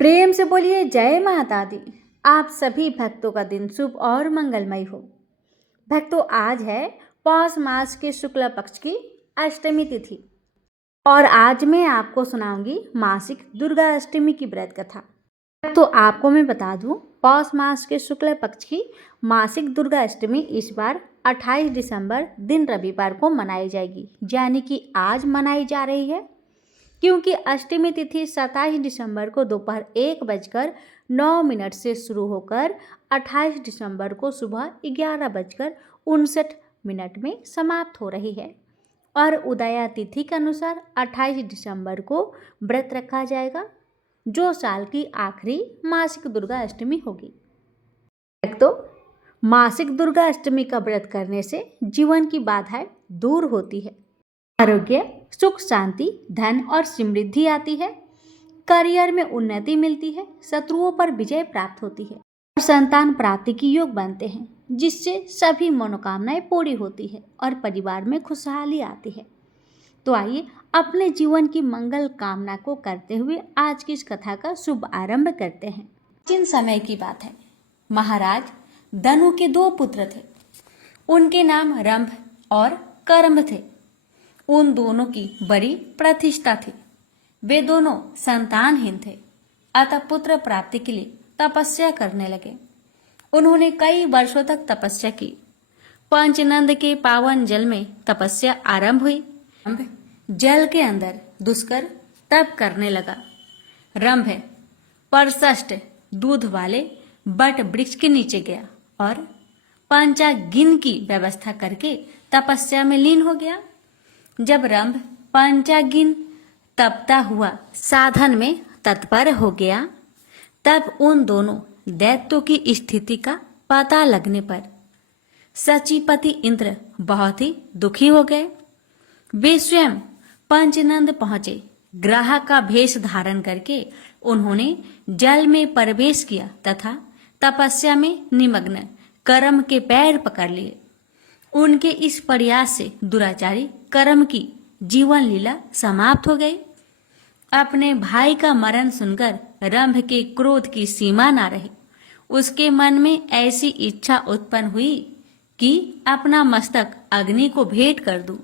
प्रेम से बोलिए जय माता दी। आप सभी भक्तों का दिन शुभ और मंगलमय हो। भक्तों, आज है पौष मास के शुक्ल पक्ष की अष्टमी तिथि और आज मैं आपको सुनाऊंगी मासिक दुर्गा अष्टमी की व्रत कथा। तो आपको मैं बता दूं, पौष मास के शुक्ल पक्ष की मासिक दुर्गा अष्टमी इस बार 28 दिसंबर दिन रविवार को मनाई जाएगी, यानी कि आज मनाई जा रही है। क्योंकि अष्टमी तिथि 27 दिसंबर को दोपहर 1:09 से शुरू होकर 28 दिसंबर को सुबह 11:59 में समाप्त हो रही है और उदया तिथि के अनुसार 28 दिसंबर को व्रत रखा जाएगा, जो साल की आखिरी मासिक दुर्गा अष्टमी होगी। तो मासिक दुर्गा अष्टमी का व्रत करने से जीवन की बाधाएं दूर होती है, आरोग्य, सुख, शांति, धन और समृद्धि आती है, करियर में उन्नति मिलती है, शत्रुओं पर विजय प्राप्त होती है और संतान प्राप्ति की योग बनते हैं, जिससे सभी मनोकामनाएं पूरी होती है और परिवार में खुशहाली आती है। तो आइए अपने जीवन की मंगल कामना को करते हुए आज की इस कथा का शुभ आरंभ करते हैं। प्राचीन समय की बात है। महाराज धनु के 2 पुत्र थे। उनके नाम रंभ और करम्भ थे। उन दोनों की बड़ी प्रतिष्ठा थी। वे दोनों संतानहीन थे, अतः पुत्र प्राप्ति के लिए तपस्या करने लगे। उन्होंने कई वर्षों तक तपस्या की। पंचनंद के पावन जल में तपस्या आरंभ हुई। रंभ जल के अंदर दुष्कर तप करने लगा। रंभ परसष्ट दूध वाले बट वृक्ष के नीचे गया और पंचागिन की व्यवस्था करके तपस्या में लीन हो गया। जब रंभ पंचागिन तपता हुआ साधन में तत्पर हो गया, तब उन दोनों दैत्यों की स्थिति का पता लगने पर सचीपति इंद्र बहुत ही दुखी हो गए। वे स्वयं पंचनंद पहुंचे। ग्राह का भेष धारण करके उन्होंने जल में प्रवेश किया तथा तपस्या में निमग्न करम के पैर पकड़ लिए। उनके इस प्रयास से दुराचारी करम की जीवन लीला समाप्त हो गई। अपने भाई का मरण सुनकर रंभ के क्रोध की सीमा न रही। उसके मन में ऐसी इच्छा उत्पन्न हुई कि अपना मस्तक अग्नि को भेंट कर दूं।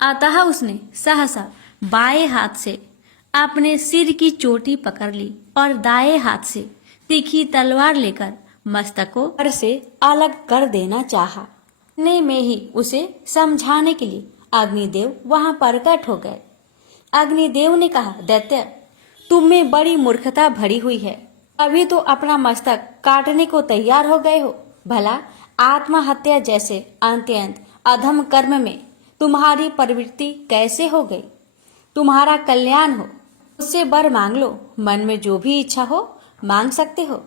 अतः उसने सहसा बाएं हाथ से अपने सिर की चोटी पकड़ ली और दाएं हाथ से तीखी तलवार लेकर मस्तक को पर से अलग कर देना चाहा। ने में ही उसे समझाने के लिए अग्निदेव वहां प्रकट हो गए। अग्निदेव ने कहा, दैत्य, तुम में बड़ी मूर्खता भरी हुई है। अभी तो अपना मस्तक काटने को तैयार हो गए हो। भला आत्महत्या जैसे अत्यंत अधम कर्म में तुम्हारी प्रवृत्ति कैसे हो गई? तुम्हारा कल्याण हो, उससे वर मांग लो। मन में जो भी इच्छा हो मांग सकते हो।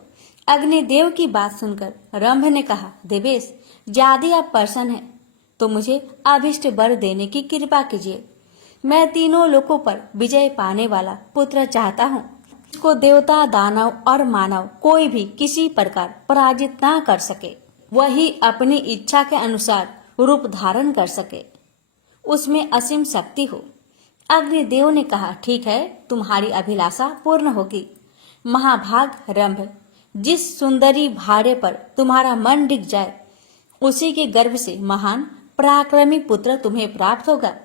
अग्निदेव की बात सुनकर रंभ ने कहा, देवेश, यदि आप प्रसन्न हैं तो मुझे अभिष्ट वर देने की कृपा कीजिए। मैं तीनों लोकों पर विजय पाने वाला पुत्र चाहता हूँ, जिसको देवता, दानव और मानव कोई भी किसी प्रकार पराजित ना कर सके। वही अपनी इच्छा के अनुसार रूप धारण कर सके, उसमें असीम शक्ति हो। अग्निदेव ने कहा, ठीक है, तुम्हारी अभिलाषा पूर्ण होगी। महाभाग रंभ, जिस सुंदरी भार्य पर तुम्हारा मन टिक जाए, उसी के गर्भ से महान पराक्रमी पुत्र तुम्हें प्राप्त होगा।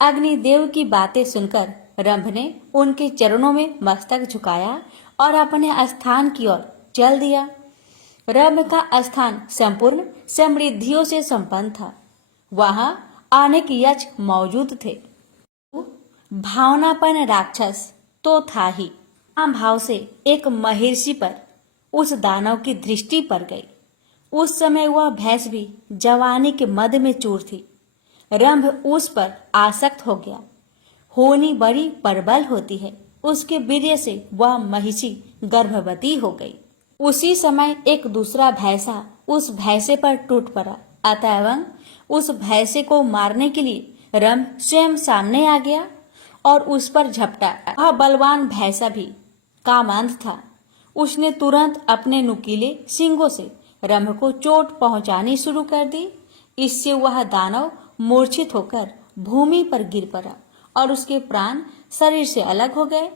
अग्निदेव की बातें सुनकर रंभ ने उनके चरणों में मस्तक झुकाया और अपने स्थान की ओर चल दिया। रंभ का स्थान संपूर्ण समृद्धियों से संपन्न था। वहां अनेक यक्ष मौजूद थे। भावनापन राक्षस तो था ही। भाव से एक महर्षि पर उस दानव की दृष्टि पड़ गई। उस समय वह भैंस भी जवानी के मद में चूर थी। रंभ उस पर आसक्त हो गया। होनी बड़ी प्रबल होती है। उसके वीर्य से वह महिषी गर्भवती हो गई। उसी समय एक दूसरा भैंसा उस भैंसे पर टूट पड़ा। अतएव उस भैंसे को मारने के लिए रंभ स्वयं सामने आ गया और उस पर झपटा। वह बलवान भैंसा भी कामांध था। उसने तुरंत अपने नुकीले सींगों से रंभ को चोट पहुंचानी शुरू कर दी। इससे वह दानव मूर्छित होकर भूमि पर गिर पड़ा और उसके प्राण शरीर से अलग हो गए।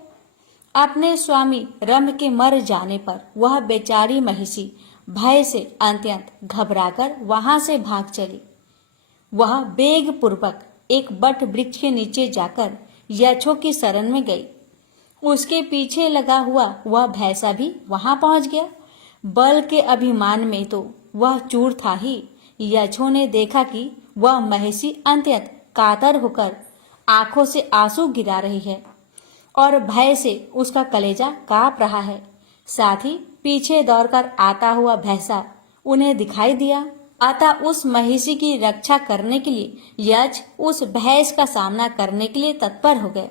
अपने स्वामी रंभ के मर जाने पर वह बेचारी महिषी भय से अत्यंत घबराकर वहां से भाग चली। वह वेग पूर्वक एक बट वृक्ष के नीचे जाकर यक्षों की शरण में गई। उसके पीछे लगा हुआ वह भैंसा भी वहां पहुंच गया। बल के अभिमान में तो वह चूर था ही। यक्षों ने देखा कि वह महिषी अत्यंत कातर होकर आंखों से आंसू गिरा रही है और भय से उसका कलेजा कांप रहा है। साथ ही पीछे दौड़कर आता हुआ भैंसा उन्हें दिखाई दिया। अतः उस महिषी की रक्षा करने के लिए यक्ष उस भैंस का सामना करने के लिए तत्पर हो गए।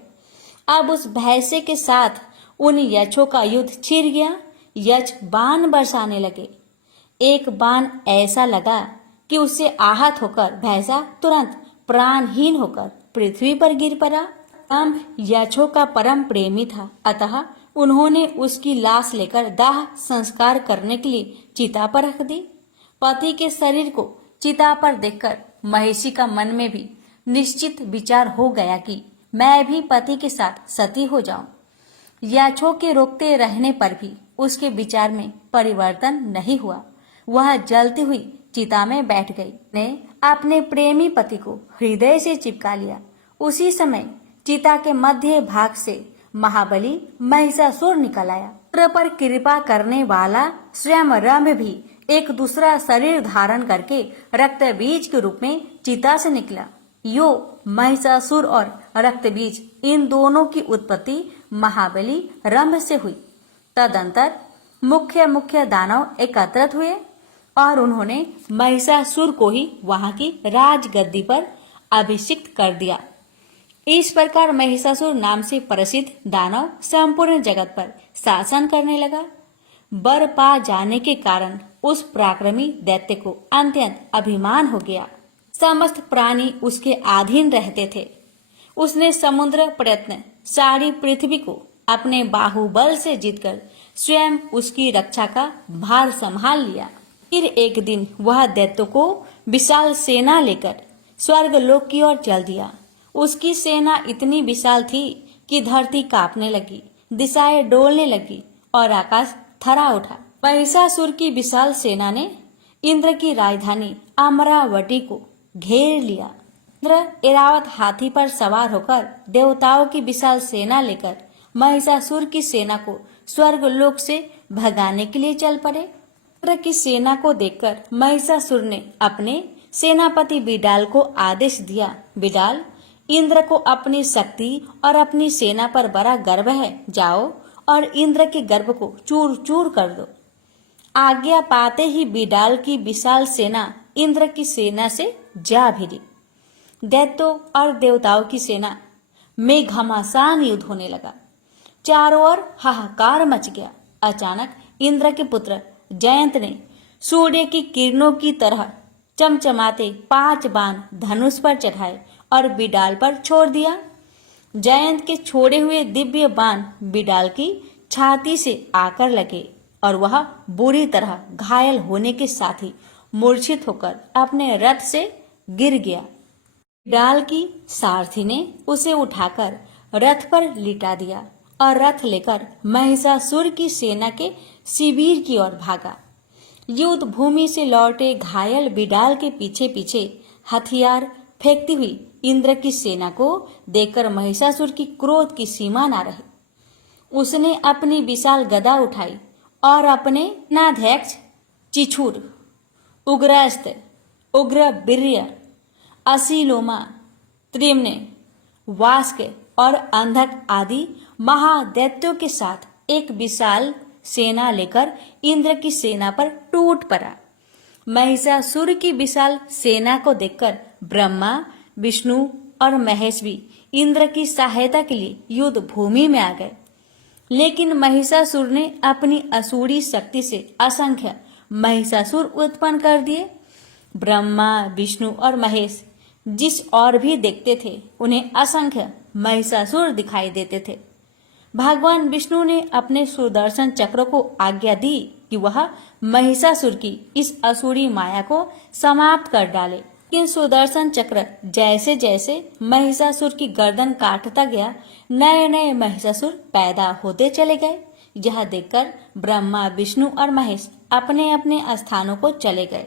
अब उस भैंसे के साथ उन यक्षों का युद्ध छिड़ गया। यक्ष बाण बरसाने लगे। एक बाण ऐसा लगा कि उससे आहत होकर भैंसा तुरंत प्राणहीन होकर पृथ्वी पर गिर पड़ा। रंभ यक्षों का परम प्रेमी था, अतः उन्होंने उसकी लाश लेकर दाह संस्कार करने के लिए चिता पर रख दी। पति के शरीर को चिता पर देखकर महिषी का मन में भी निश्चित विचार हो गया कि मैं भी पति के साथ सती हो जाऊं। यक्षों के रोकते रहने पर भी उसके विचार में परिवर्तन नहीं हुआ। वह जलती हुई चिता में बैठ गई। ने अपने प्रेमी पति को हृदय से चिपका लिया। उसी समय चिता के मध्य भाग से महाबली महिषासुर निकल आया। पुत्र पर कृपा करने वाला स्वयं रंभ भी एक दूसरा शरीर धारण करके रक्तबीज के रूप में चिता से निकला। यो महिषासुर और रक्तबीज इन दोनों की उत्पत्ति महाबली रंभ से हुई। तदंतर मुख्य दानव एकत्रित हुए और उन्होंने महिषासुर को ही वहां की राजगद्दी पर अभिषिक्त कर दिया। इस प्रकार महिषासुर नाम से प्रसिद्ध दानव संपूर्ण जगत पर शासन करने लगा। वर पा जाने के कारण उस पराक्रमी दैत्य को अत्यंत अभिमान हो गया। समस्त प्राणी उसके अधीन रहते थे। उसने समुद्र प्रयत्न सारी पृथ्वी को अपने बाहुबल से जीतकर स्वयं उसकी रक्षा का भार संभाल लिया। फिर एक दिन वह दैत्य को विशाल सेना लेकर स्वर्गलोक की ओर चल दिया। उसकी सेना इतनी विशाल थी कि धरती कांपने लगी, दिशाएं डोलने लगी और आकाश थरा उठा। महिषासुर की विशाल सेना ने इंद्र की राजधानी अमरावती को घेर लिया। इंद्र ऐरावत हाथी पर सवार होकर देवताओं की विशाल सेना लेकर महिषासुर की सेना को स्वर्गलोक से भगाने के लिए चल पड़े। इंद्र की सेना को देखकर महिषासुर ने अपने सेनापति बिडाल को आदेश दिया, बिडाल, इंद्र को अपनी शक्ति और अपनी सेना पर बड़ा गर्व है। जाओ और इंद्र के गर्व को चूर चूर कर दो। आज्ञा पाते ही बिडाल की विशाल सेना इंद्र की सेना से जा भिड़ी। दैत्यों और देवताओं की सेना में घमासान युद्ध होने लगा। चारों ओर हाहाकार मच गया। अचानक इंद्र के पुत्र जयंत ने सूर्य की किरणों की तरह चमचमाते 5 बाण धनुष पर चढ़ाए और बिडाल पर छोड़ दिया। जयंत के छोड़े हुए दिव्य बाण बिडाल की छाती से आकर लगे और वह बुरी तरह घायल होने के साथ ही मूर्छित होकर अपने रथ से गिर गया। बिडाल की सारथी ने उसे उठाकर रथ पर लिटा दिया और रथ लेकर महिषासुर की सेना के शिविर की ओर भागा। युद्ध भूमि से लौटे घायल बिडाल के पीछे पीछे हथियार फेंकती हुई इंद्र की सेना को देखकर महिषासुर की क्रोध की सीमा न रही। उसने अपनी विशाल गदा उठाई और अपने नाध्यक्ष चिछुर, उग्रस्त्र, उग्रवीर्य, असीलोमा, त्रिम्न, वास्क और अंधक आदि महादैत्यों के साथ एक विशाल सेना लेकर इंद्र की सेना पर टूट पड़ा। महिषासुर की विशाल सेना को देखकर ब्रह्मा, विष्णु और महेश भी इंद्र की सहायता के लिए युद्ध भूमि में आ गए। लेकिन महिषासुर ने अपनी असुरी शक्ति से असंख्य महिषासुर उत्पन्न कर दिए। ब्रह्मा, विष्णु और महेश जिस और भी देखते थे उन्हें असंख्य महिषासुर दिखाई देते थे। भगवान विष्णु ने अपने सुदर्शन चक्र को आज्ञा दी कि वह महिषासुर की इस असुरी माया को समाप्त कर डाले लेकिन सुदर्शन चक्र जैसे जैसे महिषासुर की गर्दन काटता गया, नए नए महिषासुर पैदा होते चले गए। यह देखकर ब्रह्मा, विष्णु और महेश अपने अपने स्थानों को चले गए।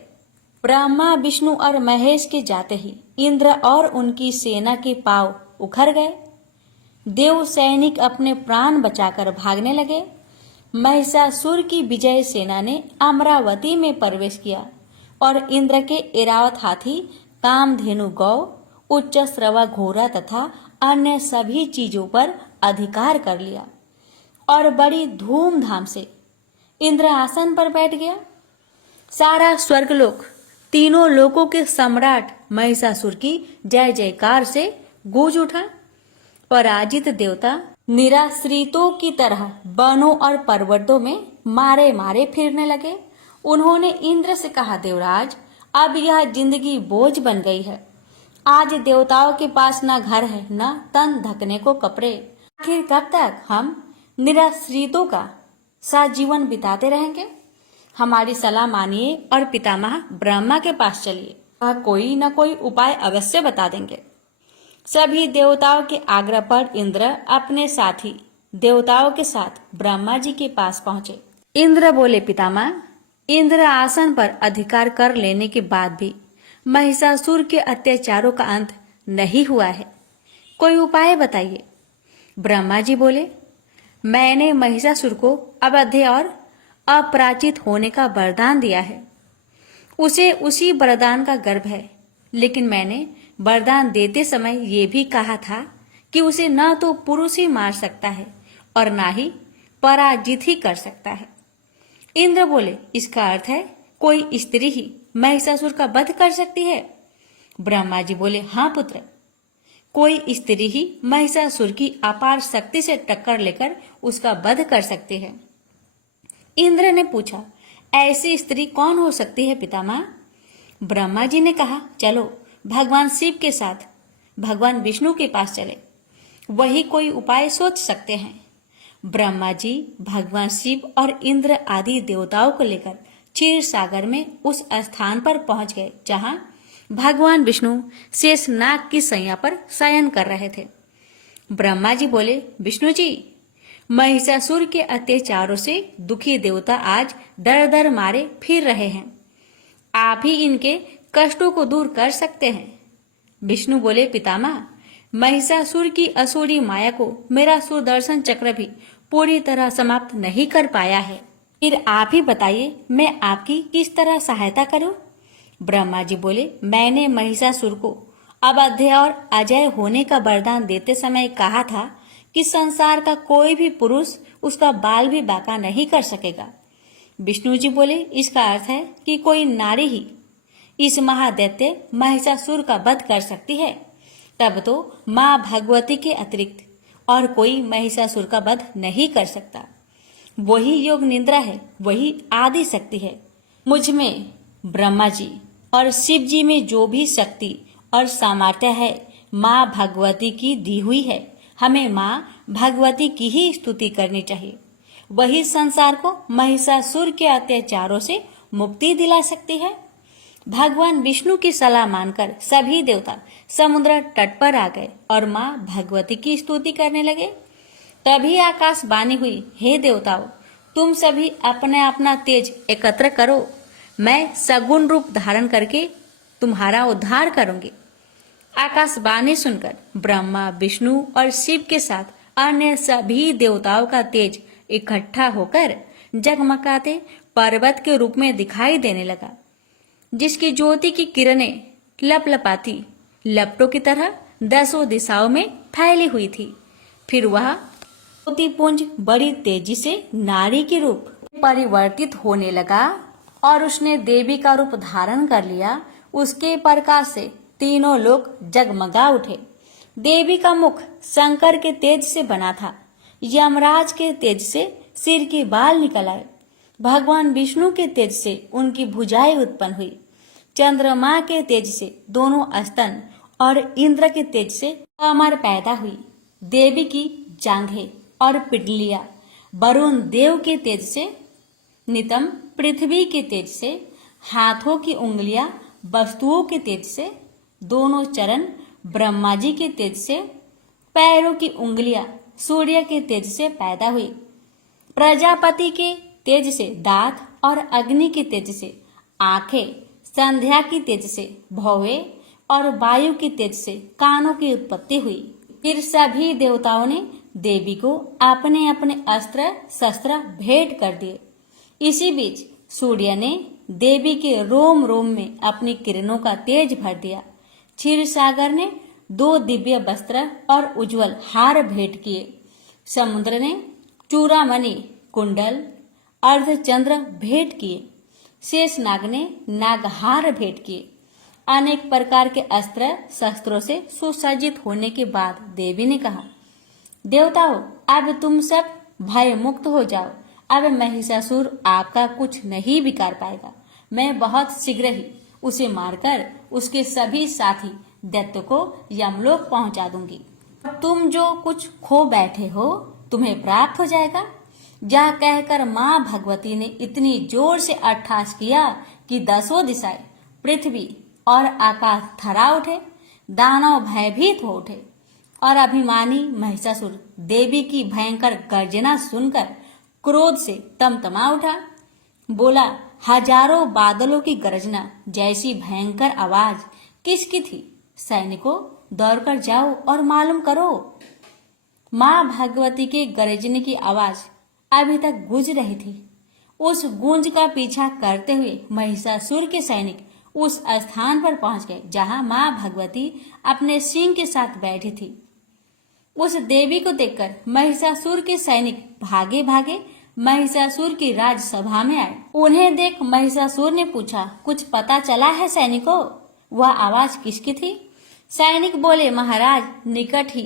ब्रह्मा, विष्णु और महेश के जाते ही इंद्र और उनकी सेना के पांव उखड़ गए। देव सैनिक अपने प्राण बचाकर भागने लगे। महिषासुर की विजय सेना ने अमरावती में प्रवेश किया और इंद्र के ऐरावत हाथी, कामधेनु गौ, उच्च श्रवा घोड़ा तथा अन्य सभी चीजों पर अधिकार कर लिया और बड़ी धूमधाम से इंद्र आसन पर बैठ गया। सारा स्वर्गलोक, तीनों लोकों के सम्राट महिषासुर की जय जयकार से गूंज उठा। पराजित देवता निराश्रितों की तरह वनों और पर्वतों में मारे मारे फिरने लगे। उन्होंने इंद्र से कहा, देवराज, अब यह जिंदगी बोझ बन गई है। आज देवताओं के पास न घर है, न तन ढकने को कपड़े। आखिर कब तक हम निराश्रितों का साथ जीवन बिताते रहेंगे? हमारी सलाह मानिए और पितामह ब्रह्मा के पास चलिए, वह कोई न कोई उपाय अवश्य बता देंगे। सभी देवताओं के आग्रह पर इंद्र अपने साथी देवताओं के साथ ब्रह्मा जी के पास पहुंचे। इंद्र बोले, पितामह, इंद्र आसन पर अधिकार कर लेने के बाद भी महिषासुर के अत्याचारों का अंत नहीं हुआ है, कोई उपाय बताइए। ब्रह्मा जी बोले, मैंने महिषासुर को अवध्य और अपराजित होने का वरदान दिया है। उसे उसी वरदान का गर्व है, लेकिन मैंने वरदान देते समय ये भी कहा था कि उसे न तो पुरुष ही मार सकता है और न ही पराजित ही कर सकता है। इंद्र बोले, इसका अर्थ है कोई स्त्री ही महिषासुर का वध कर सकती है? ब्रह्मा जी बोले, हाँ पुत्र, कोई स्त्री ही महिषासुर की अपार शक्ति से टक्कर लेकर उसका वध कर सकती है। इंद्र ने पूछा, ऐसी स्त्री कौन हो सकती है पितामह? ब्रह्मा जी ने कहा, चलो भगवान शिव के साथ भगवान विष्णु के पास चले, वही कोई उपाय सोच सकते हैं। ब्रह्मा जी भगवान शिव और इंद्र आदि देवताओं को लेकर क्षीर सागर में उस स्थान पर पहुंच गए जहां भगवान विष्णु शेषनाग की सैया पर शयन कर रहे थे। ब्रह्मा जी बोले, विष्णु जी, महिषासुर के अत्याचारों से दुखी देवता आज डर डर मारे फिर रहे हैं, आप ही इनके कष्टों को दूर कर सकते हैं। विष्णु बोले, पितामह, महिषासुर की असुरी माया को मेरा सुदर्शन चक्र भी पूरी तरह समाप्त नहीं कर पाया है। फिर आप ही बताइए, मैं आपकी किस तरह सहायता करूं? ब्रह्मा जी बोले, मैंने महिषासुर को अवध्य और अजय होने का वरदान देते समय कहा था कि संसार का कोई भी पुरुष उसका बाल भी बांका नहीं कर सकेगा। विष्णु जी बोले, इसका अर्थ है कि कोई नारी ही इस महादैत्य महिषासुर का वध कर सकती है। तब तो माँ भगवती के अतिरिक्त और कोई महिषासुर का वध नहीं कर सकता। वही योग निद्रा है, वही आदि शक्ति है। मुझ में, ब्रह्मा जी और शिव जी में जो भी शक्ति और सामर्थ्य है, माँ भगवती की दी हुई है। हमें माँ भगवती की ही स्तुति करनी चाहिए। वही संसार को महिषासुर के अत्याचारों से मुक्ति दिला सकती है। भगवान विष्णु की सलाह मानकर सभी देवता समुद्र तट पर आ गए और माँ भगवती की स्तुति करने लगे। तभी आकाशवाणी हुई, हे देवताओं, तुम सभी अपना अपना तेज एकत्र करो, मैं सगुण रूप धारण करके तुम्हारा उद्धार करूंगी। आकाशवाणी सुनकर ब्रह्मा, विष्णु और शिव के साथ अन्य सभी देवताओं का तेज इकट्ठा होकर जगमगाते पर्वत के रूप में दिखाई देने लगा, जिसकी ज्योति की किरणें लपलपाती लपटों की तरह 10 दिशाओं में फैली हुई थी। फिर वह ज्योतिपुंज बड़ी तेजी से नारी के रूप परिवर्तित होने लगा और उसने देवी का रूप धारण कर लिया। उसके प्रकाश से तीनों लोग जगमगा उठे। देवी का मुख शंकर के तेज से बना था। यमराज के तेज से सिर के बाल निकल आए। भगवान विष्णु के तेज से उनकी भुजाएं उत्पन्न हुई। चंद्रमा के तेज से दोनों स्तन और इंद्र के तेज से कमर पैदा हुई। देवी की जांघें और पिंडलियां वरुण देव के तेज से, नितंब पृथ्वी के तेज से, हाथों की उंगलियां वस्तुओं के तेज से, दोनों चरण ब्रह्मा जी के तेज से, पैरों की उंगलियां सूर्य के तेज से पैदा हुई। प्रजापति के तेज से दांत और अग्नि के तेज से आंखें, संध्या की तेज से भौवें और वायु की तेज से कानों की उत्पत्ति हुई। फिर सभी देवताओं ने देवी को अपने अपने अस्त्र शस्त्र भेंट कर दिए। इसी बीच सूर्य ने देवी के रोम रोम में अपनी किरणों का तेज भर दिया। क्षीर सागर ने 2 दिव्य वस्त्र और उज्जवल हार भेंट किए। समुद्र ने चूड़ामणि, कुंडल, अर्धचंद्र भेंट किए। शेषनाग ने नागहार भेंट किए। अनेक प्रकार के अस्त्र शस्त्रों से सुसज्जित होने के बाद देवी ने कहा, देवताओं, अब तुम सब भय मुक्त हो जाओ। अब महिषासुर आपका कुछ नहीं बिगाड़ पाएगा। मैं बहुत शीघ्र ही उसे मारकर उसके सभी साथी दैत्य को यमलोक पहुंचा दूंगी। तुम जो कुछ खो बैठे हो तुम्हें प्राप्त हो जाएगा। यह कहकर माँ भगवती ने इतनी जोर से अट्टहास किया कि 10 दिशाएं, पृथ्वी और आकाश थरा उठे। दानव भयभीत हो उठे और अभिमानी महिषासुर देवी की भयंकर गर्जना सुनकर क्रोध से तमतमा उठा। बोला, हजारों बादलों की गर्जना जैसी भयंकर आवाज किसकी थी? सैनिकों, दौड़कर जाओ और मालूम करो। माँ भगवती के गरजने की आवाज अभी तक गूंज रही थी। उस गूंज का पीछा करते हुए महिषासुर के सैनिक उस स्थान पर पहुंच गए जहां माँ भगवती अपने सिंह के साथ बैठी थी। उस देवी को देखकर महिषासुर के सैनिक भागे भागे महिषासुर की राजसभा में आए। उन्हें देख महिषासुर ने पूछा, कुछ पता चला है सैनिकों? वह आवाज किसकी थी? सैनिक बोले, महाराज, निकट ही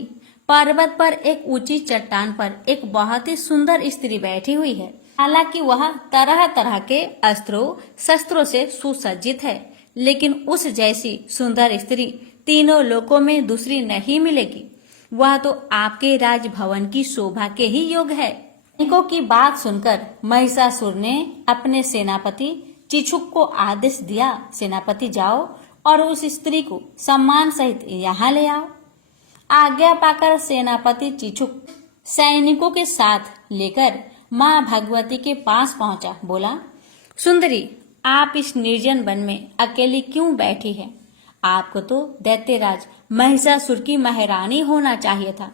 पर्वत पर एक ऊंची चट्टान पर एक बहुत ही सुंदर स्त्री बैठी हुई है। हालांकि वह तरह तरह के अस्त्रों शस्त्रों से सुसज्जित है, लेकिन उस जैसी सुंदर स्त्री तीनों लोकों में दूसरी नहीं मिलेगी। वह तो आपके राजभवन की शोभा के ही योग है। सैनिकों की बात सुनकर महिषासुर ने अपने सेनापति चिछुक को आदेश दिया, सेनापति जाओ और उस स्त्री को सम्मान सहित यहाँ ले आओ। आज्ञा पाकर सेनापति चिछुक सैनिकों के साथ लेकर माँ भगवती के पास पहुंचा। बोला, सुंदरी, आप इस निर्जन वन में अकेली क्यों बैठी हैं? आपको तो दैत्यराज महिषासुर की महारानी होना चाहिए था,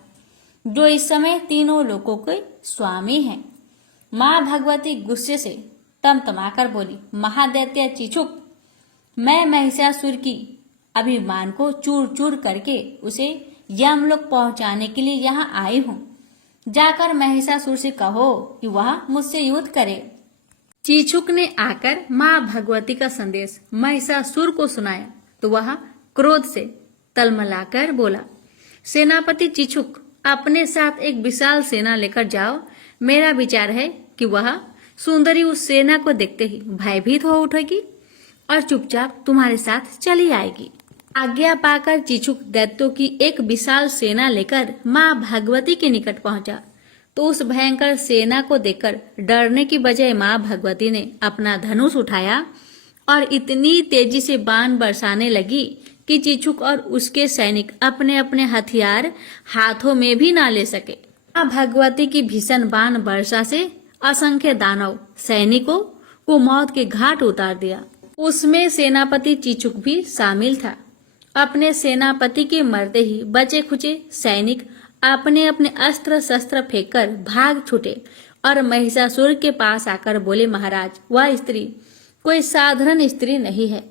जो इस समय तीनों लोकों के स्वामी हैं। माँ भगवती गुस्से से तमतमाकर बोली, महादैत्य चिछुक, मैं महिषासुर की अभिमान को चूर चूर करके उसे यमलोक पहुंचाने के लिए यहाँ आई हूँ। जाकर महिषासुर से कहो कि वह मुझसे युद्ध करे। चिछुक ने आकर माँ भगवती का संदेश महिषासुर को सुनाया तो वह क्रोध से तलमलाकर बोला, सेनापति चिछुक, अपने साथ एक विशाल सेना लेकर जाओ। मेरा विचार है कि वह सुंदरी उस सेना को देखते ही भयभीत हो उठेगी और चुपचाप तुम्हारे साथ चली आएगी। आज्ञा पाकर चिछुक दैत्यों की एक विशाल सेना लेकर माँ भगवती के निकट पहुंचा तो उस भयंकर सेना को देखकर डरने की बजाय माँ भगवती ने अपना धनुष उठाया और इतनी तेजी से बाण बरसाने लगी कि चिछुक और उसके सैनिक अपने अपने हथियार हाथों में भी ना ले सके। माँ भगवती की भीषण बाण वर्षा से असंख्य दानव सैनिकों को मौत के घाट उतार दिया। उसमें सेनापति चिछुक भी शामिल था। अपने सेनापति के मरते ही बचे खुचे सैनिक अपने अपने अस्त्र शस्त्र फेंककर भाग छूटे और महिषासुर के पास आकर बोले, महाराज, वह स्त्री कोई साधारण स्त्री नहीं है।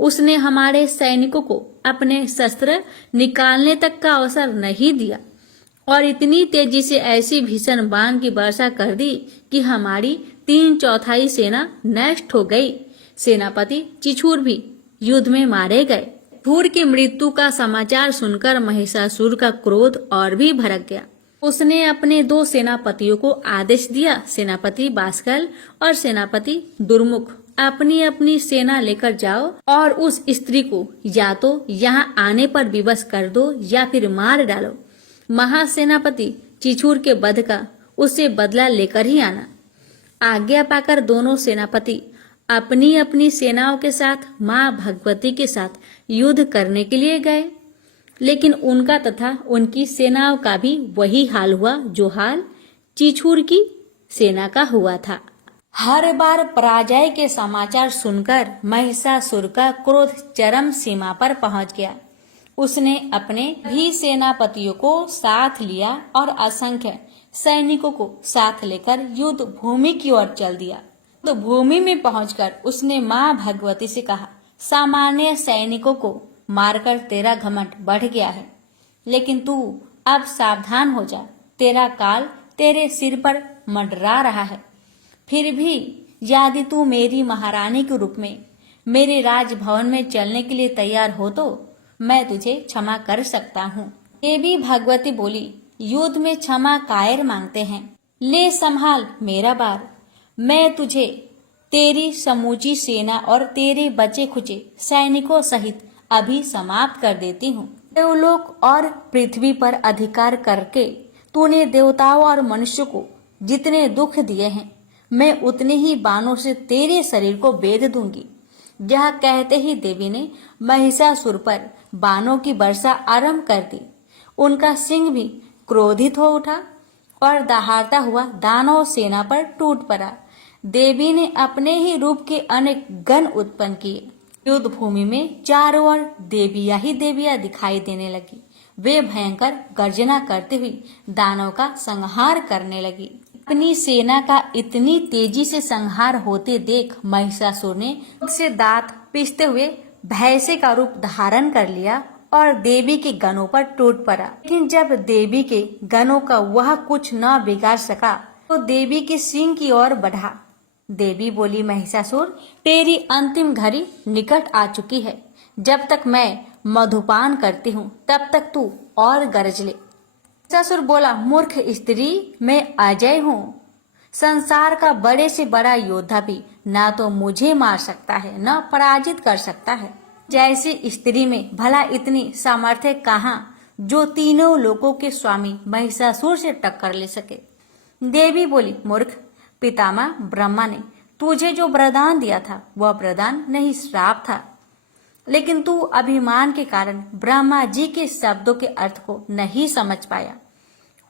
उसने हमारे सैनिकों को अपने शस्त्र निकालने तक का अवसर नहीं दिया और इतनी तेजी से ऐसी भीषण बाण की वर्षा कर दी कि हमारी 3/4 सेना नष्ट हो गई। सेनापति चिछुर भी युद्ध में मारे गए। चिछुर की मृत्यु का समाचार सुनकर महिषासुर का क्रोध और भी भड़क गया। उसने अपने 2 सेनापतियों को आदेश दिया, सेनापति बाष्कल और सेनापति दुर्मुख, अपनी अपनी सेना लेकर जाओ और उस स्त्री को या तो यहाँ आने पर विवश कर दो या फिर मार डालो। महासेनापति चिछुर के वध का उससे बदला लेकर ही आना। आज्ञा पाकर दोनों सेनापति अपनी अपनी सेनाओं के साथ माँ भगवती के साथ युद्ध करने के लिए गए, लेकिन उनका तथा उनकी सेनाओं का भी वही हाल हुआ जो हाल चिछूर की सेना का हुआ था। हर बार पराजय के समाचार सुनकर महिषासुर का क्रोध चरम सीमा पर पहुंच गया। उसने अपने भी सेनापतियों को साथ लिया और असंख्य सैनिकों को साथ लेकर युद्ध भूमि की ओर चल दिया। तो भूमि में पहुंचकर उसने माँ भगवती से कहा, सामान्य सैनिकों को मारकर तेरा घमंड बढ़ गया है, लेकिन तू अब सावधान हो जा, तेरा काल तेरे सिर पर मंडरा रहा है। फिर भी यदि तू मेरी महारानी के रूप में मेरे राजभवन में चलने के लिए तैयार हो तो मैं तुझे क्षमा कर सकता हूँ। देवी भगवती बोली, युद्ध में क्षमा कायर मांगते हैं, ले संभाल मेरा बार। मैं तुझे तेरी समूची सेना और तेरे बचे खुचे सैनिकों सहित अभी समाप्त कर देती हूँ। देवलोक और पृथ्वी पर अधिकार करके तूने देवताओं और मनुष्य को जितने दुख दिए हैं, मैं उतने ही बाणों से तेरे शरीर को बेध दूंगी। यह कहते ही देवी ने महिषासुर पर बाणों की वर्षा आरंभ कर दी। उनका सिंह भी क्रोधित हो उठा और दहाड़ता हुआ दानव सेना पर टूट पड़ा। देवी ने अपने ही रूप के अनेक गण उत्पन्न किए। युद्ध भूमि में चारों ओर देवियां ही देवियां दिखाई देने लगी। वे भयंकर गर्जना करते हुए दानव का संहार करने लगी। अपनी सेना का इतनी तेजी से संहार होते देख महिषासुर ने उससे दांत पीसते हुए भैंसे का रूप धारण कर लिया और देवी के गणों पर टूट पड़ा। लेकिन जब देवी के गणों का वह कुछ न बिगाड़ सका तो देवी के सिंह की ओर बढ़ा। देवी बोली, महिषासुर, तेरी अंतिम घड़ी निकट आ चुकी है। जब तक मैं मधुपान करती हूँ तब तक तू और गरज ले। महिषासुर बोला, मूर्ख स्त्री, मैं अजय हूँ। संसार का बड़े से बड़ा योद्धा भी ना तो मुझे मार सकता है न पराजित कर सकता है। जैसी स्त्री में भला इतनी सामर्थ्य कहाँ जो तीनों लोकों के स्वामी महिषासुर से टक्कर ले सके। देवी बोली, मूर्ख, पितामह ब्रह्मा ने तुझे जो वरदान दिया था वह वरदान नहीं श्राप था, लेकिन तू अभिमान के कारण ब्रह्मा जी के शब्दों के अर्थ को नहीं समझ पाया।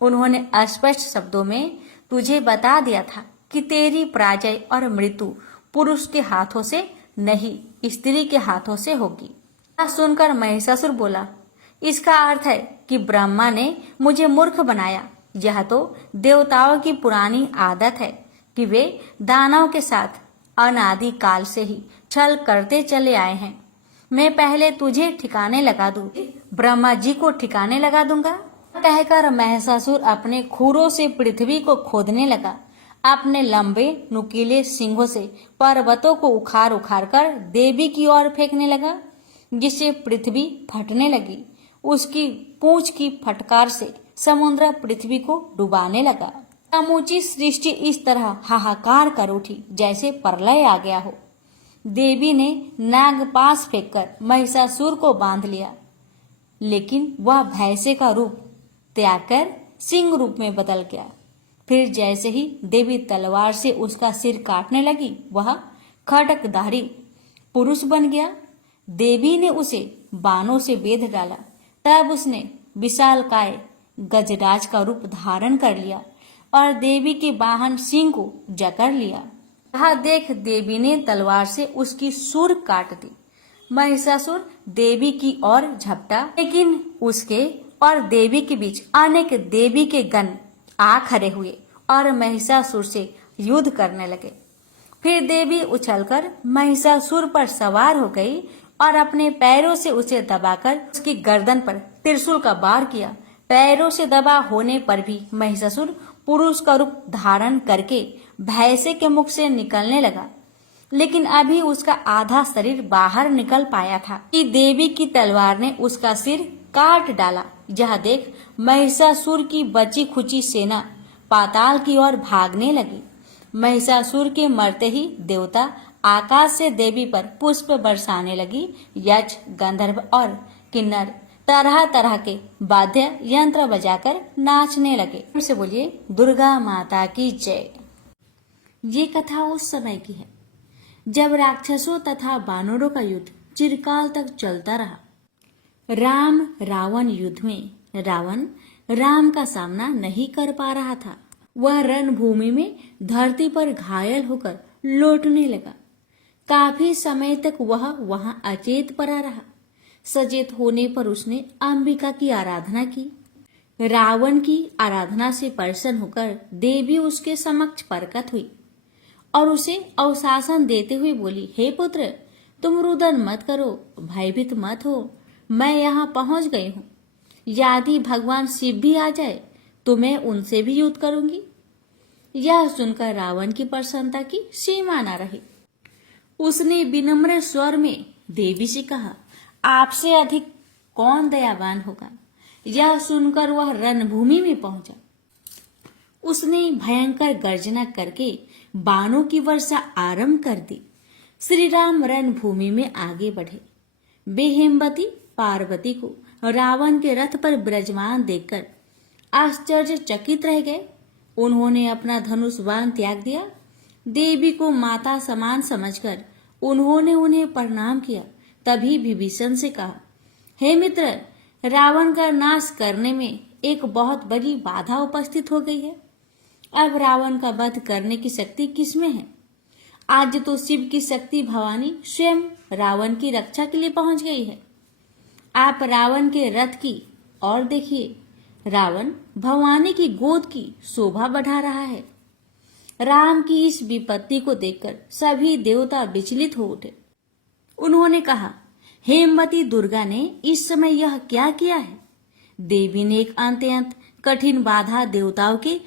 उन्होंने स्पष्ट शब्दों में तुझे बता दिया था कि तेरी पराजय और मृत्यु पुरुष के हाथों से नहीं, स्त्री के हाथों से होगी। सुनकर महिषासुर बोला, इसका अर्थ है कि ब्रह्मा ने मुझे मूर्ख बनाया। यह तो देवताओं की पुरानी आदत है कि वे दानव के साथ अनादि काल से ही छल करते चले आए हैं। मैं पहले तुझे ठिकाने लगा दूं, ब्रह्मा जी को ठिकाने लगा दूंगा। कहकर महिषासुर अपने खुरों से पृथ्वी को खोदने लगा। अपने लंबे नुकीले सिंहों से पर्वतों को उखाड़ उखाड़ कर देवी की ओर फेंकने लगा, जिससे पृथ्वी फटने लगी। उसकी पूंछ की फटकार से समुद्र पृथ्वी को डुबाने लगा। समूची सृष्टि इस तरह हाहाकार कर उठी जैसे प्रलय आ गया हो। देवी ने नागपाश फेंककर महिषासुर को बांध लिया, लेकिन वह भैंसे का रूप त्याग कर सिंह रूप में बदल गया। फिर जैसे ही देवी तलवार से उसका सिर काटने लगी, वह खड्गधारी पुरुष बन गया। देवी ने उसे बाणों से बेध डाला। तब उसने विशालकाय गजराज का रूप धारण कर लिया और देवी के वाहन सिंह को जकड़ लिया। यह देख देवी ने तलवार से उसकी सूर काट दी। महिषासुर देवी की ओर झपटा, लेकिन उसके और देवी के बीच अनेक देवी के गण आ खड़े हुए और महिषासुर से युद्ध करने लगे। फिर देवी उछलकर महिषासुर पर सवार हो गई और अपने पैरों से उसे दबाकर उसकी गर्दन पर त्रिशूल का वार किया। पैरों से दबा होने पर भी महिषासुर पुरुष का रूप धारण करके भैंसे के मुख से निकलने लगा, लेकिन अभी उसका आधा शरीर बाहर निकल पाया था कि देवी की तलवार ने उसका सिर काट डाला। यह देख महिषासुर की बची खुची सेना पाताल की ओर भागने लगी। महिषासुर के मरते ही देवता आकाश से देवी पर पुष्प बरसाने लगी। यक्ष, गंधर्व और किन्नर तरह तरह के वाद्य यंत्र बजाकर नाचने लगे। फिर से बोलिए, दुर्गा माता की जय। ये कथा उस समय की है जब राक्षसों तथा वानरों का युद्ध चिरकाल तक चलता रहा। राम रावण युद्ध में रावण राम का सामना नहीं कर पा रहा था। वह रणभूमि में धरती पर घायल होकर लौटने लगा। काफी समय तक वह वहां अचेत पड़ा रहा। सचेत होने पर उसने अंबिका की आराधना की। रावण की आराधना से प्रसन्न होकर देवी उसके समक्ष प्रकट हुई और उसे अवशासन देते हुए बोली, हे पुत्र, तुम रुदन मत करो, भयभीत मत हो, मैं यहाँ पहुंच गई हूँ। यदि भगवान शिव भी आ जाए तो मैं उनसे भी युद्ध करूंगी। यह सुनकर रावण की प्रसन्नता की सीमा न रही। उसने विनम्र स्वर में देवी से कहा, आपसे अधिक कौन दयावान होगा। यह सुनकर वह रणभूमि में पहुंचा। उसने भयंकर गर्जना करके बाणों की वर्षा आरंभ कर दी। श्री राम रणभूमि में आगे बढ़े। वे हेमवती पार्वती को रावण के रथ पर विराजमान देखकर आश्चर्यचकित रह गए। उन्होंने अपना धनुष बाण त्याग दिया। देवी को माता समान समझकर उन्होंने उन्हें प्रणाम किया। तभी विभीषण से कहा, हे मित्र, रावण का नाश करने में एक बहुत बड़ी बाधा उपस्थित हो गई है। अब रावण का वध करने की शक्ति किसमें है? आज तो शिव की शक्ति भवानी स्वयं रावण की रक्षा के लिए पहुंच गई है। आप रावण के रथ की ओर देखिए। रावण भवानी की गोद की शोभा बढ़ा रहा है। राम की इस विपत्ति को देखकर सभी देवता विचलित हो उठे। उन्होंने कहा, हेमवती दुर्गा ने इस समय यह क्या किया है? देवी ने एक अत्यंत कठिन बाधा देवताओं के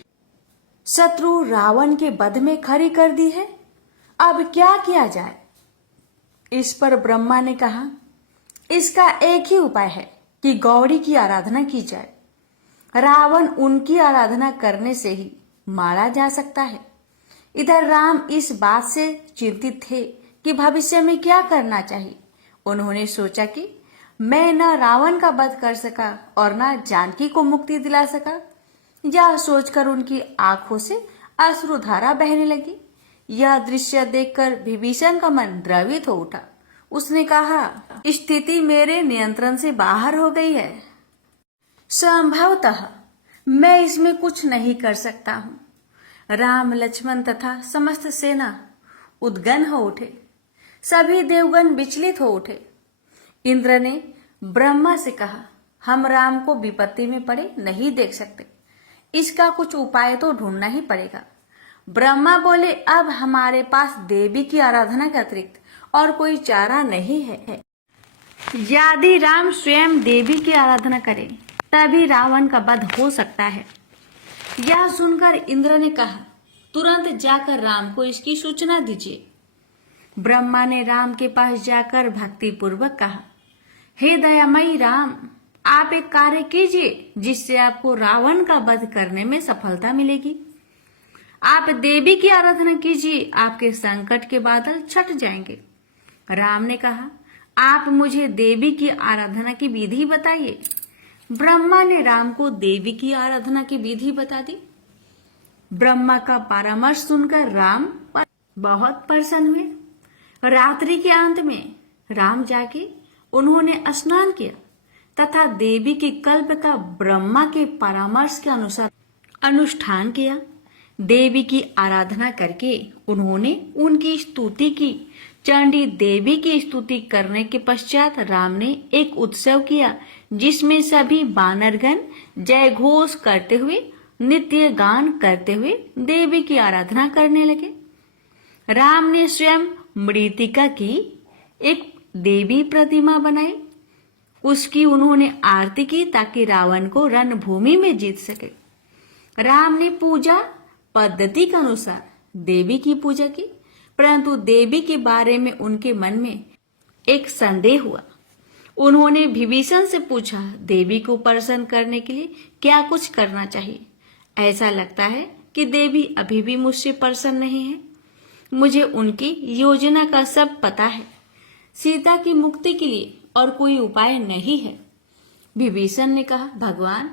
शत्रु रावण के वध में खड़ी कर दी है। अब क्या किया जाए? इस पर ब्रह्मा ने कहा, इसका एक ही उपाय है कि गौरी की आराधना की जाए। रावण उनकी आराधना करने से ही मारा जा सकता है। इधर राम इस बात से चिंतित थे कि भविष्य में क्या करना चाहिए। उन्होंने सोचा कि मैं न रावण का वध कर सका और न जानकी को मुक्ति दिला सका। यह सोचकर उनकी आंखों से अश्रुधारा बहने लगी। यह दृश्य देखकर विभीषण का मन द्रवित हो उठा। उसने कहा, स्थिति मेरे नियंत्रण से बाहर हो गई है। संभवतः मैं इसमें कुछ नहीं कर सकता हूँ। राम, लक्ष्मण तथा समस्त सेना उद्गन हो उठे। सभी देवगण विचलित हो उठे। इंद्र ने ब्रह्मा से कहा, हम राम को विपत्ति में पड़े नहीं देख सकते। इसका कुछ उपाय तो ढूंढना ही पड़ेगा। ब्रह्मा बोले, अब हमारे पास देवी की आराधना के अतिरिक्त और कोई चारा नहीं है। यदि राम स्वयं देवी की आराधना करें तभी रावण का वध हो सकता है। यह सुनकर इंद्र ने कहा, तुरंत जाकर राम को इसकी सूचना दीजिए। ब्रह्मा ने राम के पास जाकर भक्ति पूर्वक कहा, हे दयामयी राम, आप एक कार्य कीजिए जिससे आपको रावण का वध करने में सफलता मिलेगी। आप देवी की आराधना कीजिए, आपके संकट के बादल छट जाएंगे। राम ने कहा, आप मुझे देवी की आराधना की विधि बताइए। ब्रह्मा ने राम को देवी की आराधना की विधि बता दी। ब्रह्मा का परामर्श सुनकर राम बहुत प्रसन्न हुए। रात्रि के अंत में राम जाके उन्होंने स्नान किया तथा देवी के कल्प का ब्रह्मा के परामर्श के अनुसार अनुष्ठान किया। देवी की आराधना करके उन्होंने उनकी स्तुति की। चंडी देवी की स्तुति करने के पश्चात राम ने एक उत्सव किया जिसमें सभी वानरगण जय घोष करते हुए, नित्य गान करते हुए देवी की आराधना करने लगे। राम ने स्वयं मृतिका की एक देवी प्रतिमा बनाई। उसकी उन्होंने आरती की ताकि रावण को रणभूमि में जीत सके। राम ने पूजा पद्धति के अनुसार देवी की पूजा की, परंतु देवी के बारे में उनके मन में एक संदेह हुआ। उन्होंने विभीषण से पूछा, देवी को प्रसन्न करने के लिए क्या कुछ करना चाहिए? ऐसा लगता है कि देवी अभी भी मुझसे प्रसन्न नहीं है। मुझे उनकी योजना का सब पता है। सीता की मुक्ति के लिए और कोई उपाय नहीं है। विभीषण ने कहा, भगवान,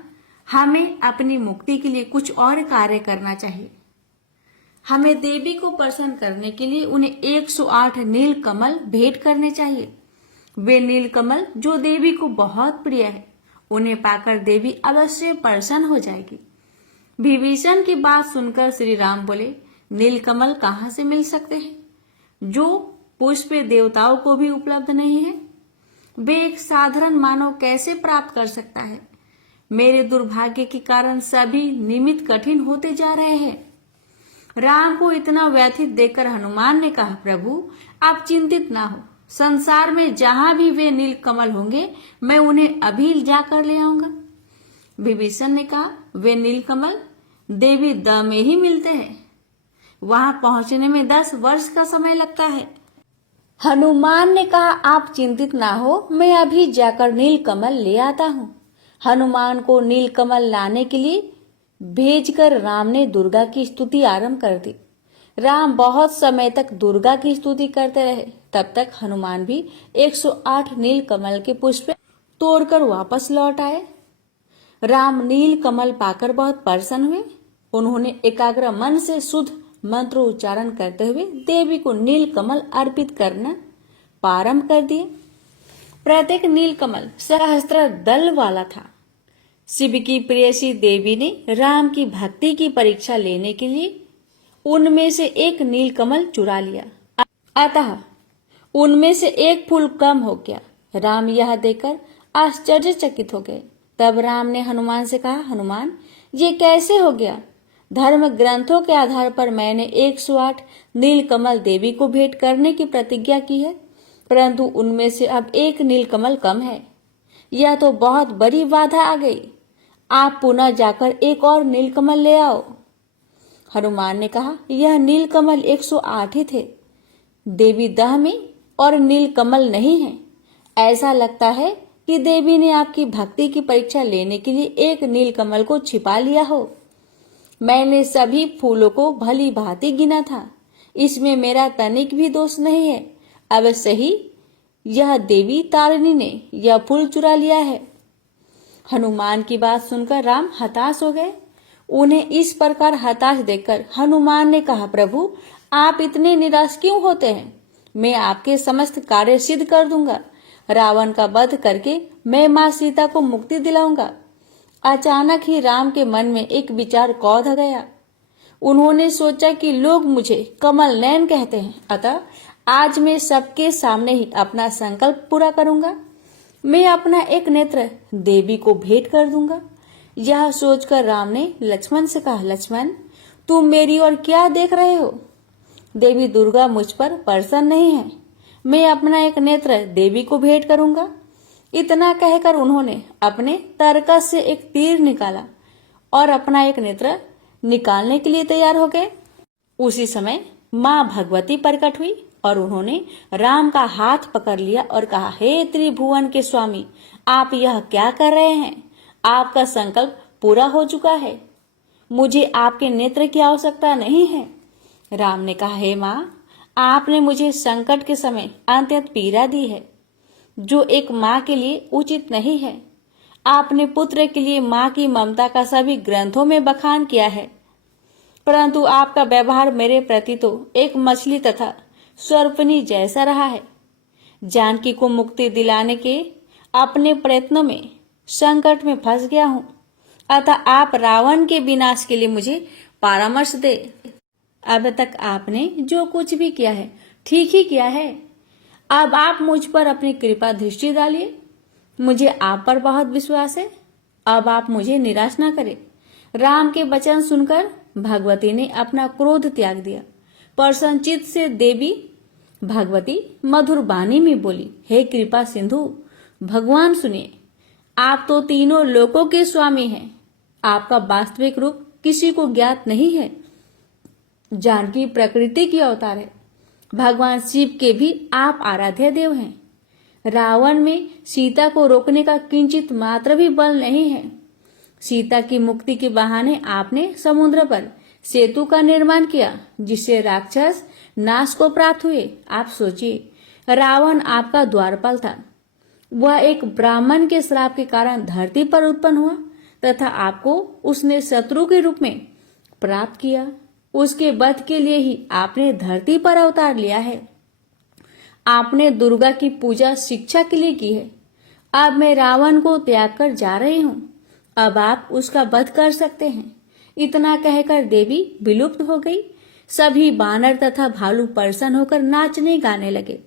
हमें अपनी मुक्ति के लिए कुछ और कार्य करना चाहिए। हमें देवी को प्रसन्न करने के लिए उन्हें 108 नील कमल भेंट करने चाहिए। वे नील कमल जो देवी को बहुत प्रिय है, उन्हें पाकर देवी अवश्य प्रसन्न हो जाएगी। विभीषण की बात सुनकर श्री राम बोले, नील कमल कहाँ से मिल सकते हैं, जो पुष्प देवताओं को भी उपलब्ध नहीं है? वे एक साधारण मानव कैसे प्राप्त कर सकता है? मेरे दुर्भाग्य के कारण सभी निमित्त कठिन होते जा रहे हैं। राम को इतना व्यथित देखकर हनुमान ने कहा, प्रभु आप चिंतित ना हो, संसार में जहां भी वे नील कमल होंगे मैं उन्हें अभी जाकर ले आऊंगा। विभीषण ने कहा, वे नील कमल देवी द में ही मिलते हैं, वहां पहुंचने में 10 वर्ष का समय लगता है। हनुमान ने कहा, आप चिंतित ना हो, मैं अभी जाकर नील कमल ले आता हूँ। हनुमान को नील कमल लाने के लिए भेजकर राम ने दुर्गा की स्तुति आरंभ कर दी। राम बहुत समय तक दुर्गा की स्तुति करते रहे। तब तक हनुमान भी 108 नील कमल के पुष्प तोड़कर वापस लौट आए। राम नील कमल पाकर बहुत प्रसन्न हुए। उन्होंने एकाग्र मन से शुद्ध मंत्र उच्चारण करते हुए देवी को नील कमल अर्पित करना प्रारंभ कर दिए। प्रत्येक नील कमल सहस्त्र दल वाला था। शिव की प्रेयसी देवी ने राम की भक्ति की परीक्षा लेने के लिए उनमें से एक नील कमल चुरा लिया। अतः उनमें से एक फूल कम हो गया। राम यह देखकर आश्चर्यचकित हो गए। तब राम ने हनुमान से कहा, हनुमान ये कैसे हो गया? धर्म ग्रंथों के आधार पर मैंने 108 नील कमल देवी को भेंट करने की प्रतिज्ञा की है, परंतु उनमें से अब एक नील कमल कम है। यह तो बहुत बड़ी बाधा आ गई। आप पुनः जाकर एक और नील कमल ले आओ। हनुमान ने कहा, यह नील कमल 108 ही थे। देवी दह में और नील कमल नहीं है। ऐसा लगता है कि देवी ने आपकी भक्ति की परीक्षा लेने के लिए एक नील कमल को छिपा लिया हो। मैंने सभी फूलों को भली भांति गिना था, इसमें मेरा तनिक भी दोष नहीं है। अवश्य ही यह देवी तारिणी ने यह फूल चुरा लिया है। हनुमान की बात सुनकर राम हताश हो गए। उन्हें इस प्रकार हताश देखकर हनुमान ने कहा, प्रभु आप इतने निराश क्यों होते हैं? मैं आपके समस्त कार्य सिद्ध कर दूंगा। रावण का वध करके मैं माँ सीता को मुक्ति दिलाऊंगा। अचानक ही राम के मन में एक विचार कौध गया। उन्होंने सोचा कि लोग मुझे कमल नयन कहते हैं, अतः आज मैं सबके सामने ही अपना संकल्प पूरा करूंगा। मैं अपना एक नेत्र देवी को भेंट कर दूंगा। यह सोचकर राम ने लक्ष्मण से कहा, लक्ष्मण तुम मेरी ओर क्या देख रहे हो? देवी दुर्गा मुझ पर प्रसन्न नहीं है। मैं अपना एक नेत्र देवी को भेंट करूंगा। इतना कहकर उन्होंने अपने तरकस से एक तीर निकाला और अपना एक नेत्र निकालने के लिए तैयार हो गए। उसी समय माँ भगवती प्रकट हुई और उन्होंने राम का हाथ पकड़ लिया और कहा, हे त्रिभुवन के स्वामी, आप यह क्या कर रहे हैं? आपका संकल्प पूरा हो चुका है। मुझे आपके नेत्र की आवश्यकता नहीं है। राम ने कहा, हे माँ, आपने मुझे संकट के समय अत्यंत पीड़ा दी है, जो एक माँ के लिए उचित नहीं है। आपने पुत्र के लिए माँ की ममता का सभी ग्रंथों में बखान किया है, परंतु आपका व्यवहार मेरे प्रति तो एक मछली तथा सर्पनी जैसा रहा है। जानकी को मुक्ति दिलाने के अपने प्रयत्नों में संकट में फंस गया हूँ, अतः आप रावण के विनाश के लिए मुझे परामर्श दे। अब तक आपने जो कुछ भी किया है ठीक ही किया है। अब आप मुझ पर अपनी कृपा दृष्टि डालिए। मुझे आप पर बहुत विश्वास है। अब आप मुझे निराश न करें। राम के वचन सुनकर भगवती ने अपना क्रोध त्याग दिया। प्रसन्नचित्त से देवी भगवती मधुर वाणी में बोली, हे कृपा सिंधु, भगवान सुनिए, आप तो तीनों लोकों के स्वामी हैं। आपका वास्तविक रूप किसी को ज्ञात नहीं है। जानकी प्रकृति की अवतार है। भगवान शिव के भी आप आराध्य देव हैं। रावण में सीता को रोकने का किंचित मात्र भी बल नहीं है। सीता की मुक्ति के बहाने आपने समुद्र पर सेतु का निर्माण किया, जिससे राक्षस नाश को प्राप्त हुए। आप सोचिए, रावण आपका द्वारपाल था। वह एक ब्राह्मण के श्राप के कारण धरती पर उत्पन्न हुआ तथा आपको उसने शत्रु के रूप में प्राप्त किया। उसके वध के लिए ही आपने धरती पर अवतार लिया है। आपने दुर्गा की पूजा शिक्षा के लिए की है। अब मैं रावण को त्याग कर जा रही हूँ। अब आप उसका वध कर सकते हैं। इतना कहकर देवी विलुप्त हो गई। सभी बानर तथा भालू प्रसन्न होकर नाचने गाने लगे।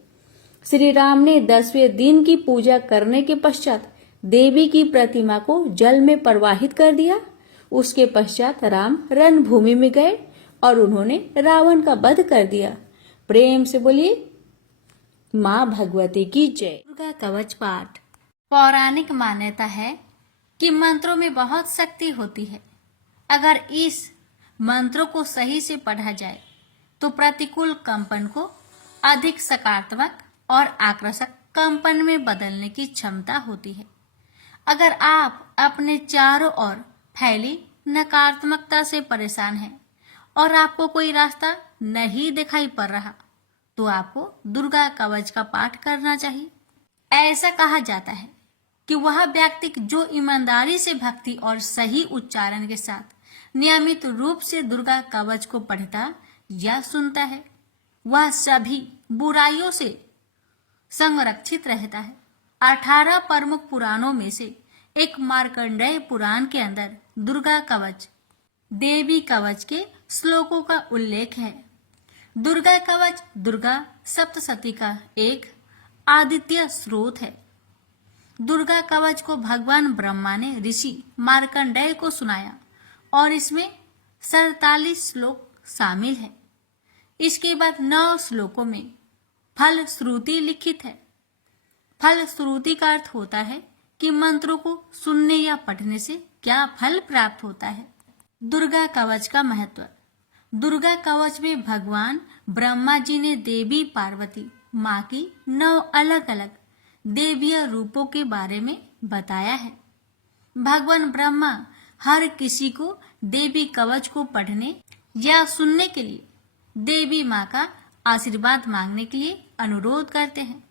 श्री राम ने 10वें दिन की पूजा करने के पश्चात देवी की प्रतिमा को जल में प्रवाहित कर दिया। उसके पश्चात राम रणभूमि में गए और उन्होंने रावण का वध कर दिया। प्रेम से बोलिए माँ भगवती की जय। दुर्गा कवच पाठ। पौराणिक मान्यता है कि मंत्रों में बहुत शक्ति होती है। अगर इस मंत्रों को सही से पढ़ा जाए तो प्रतिकूल कंपन को अधिक सकारात्मक और आकर्षक कंपन में बदलने की क्षमता होती है। अगर आप अपने चारों ओर फैली नकारात्मकता से परेशान हैं और आपको कोई रास्ता नहीं दिखाई पड़ रहा, तो आपको दुर्गा कवच का पाठ करना चाहिए। ऐसा कहा जाता है कि वह व्यक्ति जो ईमानदारी से भक्ति और सही उच्चारण के साथ नियमित रूप से दुर्गा कवच को पढ़ता या सुनता है, वह सभी बुराइयों से संरक्षित रहता है। 18 प्रमुख पुराणों में से एक मार्कंडेय पुराण के अंदर दुर्गा कवच देवी कवच के श्लोकों का उल्लेख है। दुर्गा कवच दुर्गा सप्तशती का एक आदित्य स्रोत है। दुर्गा कवच को भगवान ब्रह्मा ने ऋषि मार्कंडेय को सुनाया और इसमें 47 श्लोक शामिल है। इसके बाद 9 श्लोकों में फल श्रुति लिखित है। फल श्रुति का अर्थ होता है कि मंत्रों को सुनने या पढ़ने से क्या फल प्राप्त होता है। दुर्गा कवच का महत्व। दुर्गा कवच में भगवान ब्रह्मा जी ने देवी पार्वती माँ की 9 अलग अलग देवीय रूपों के बारे में बताया है। भगवान ब्रह्मा हर किसी को देवी कवच को पढ़ने या सुनने के लिए देवी माँ का आशीर्वाद मांगने के लिए अनुरोध करते हैं।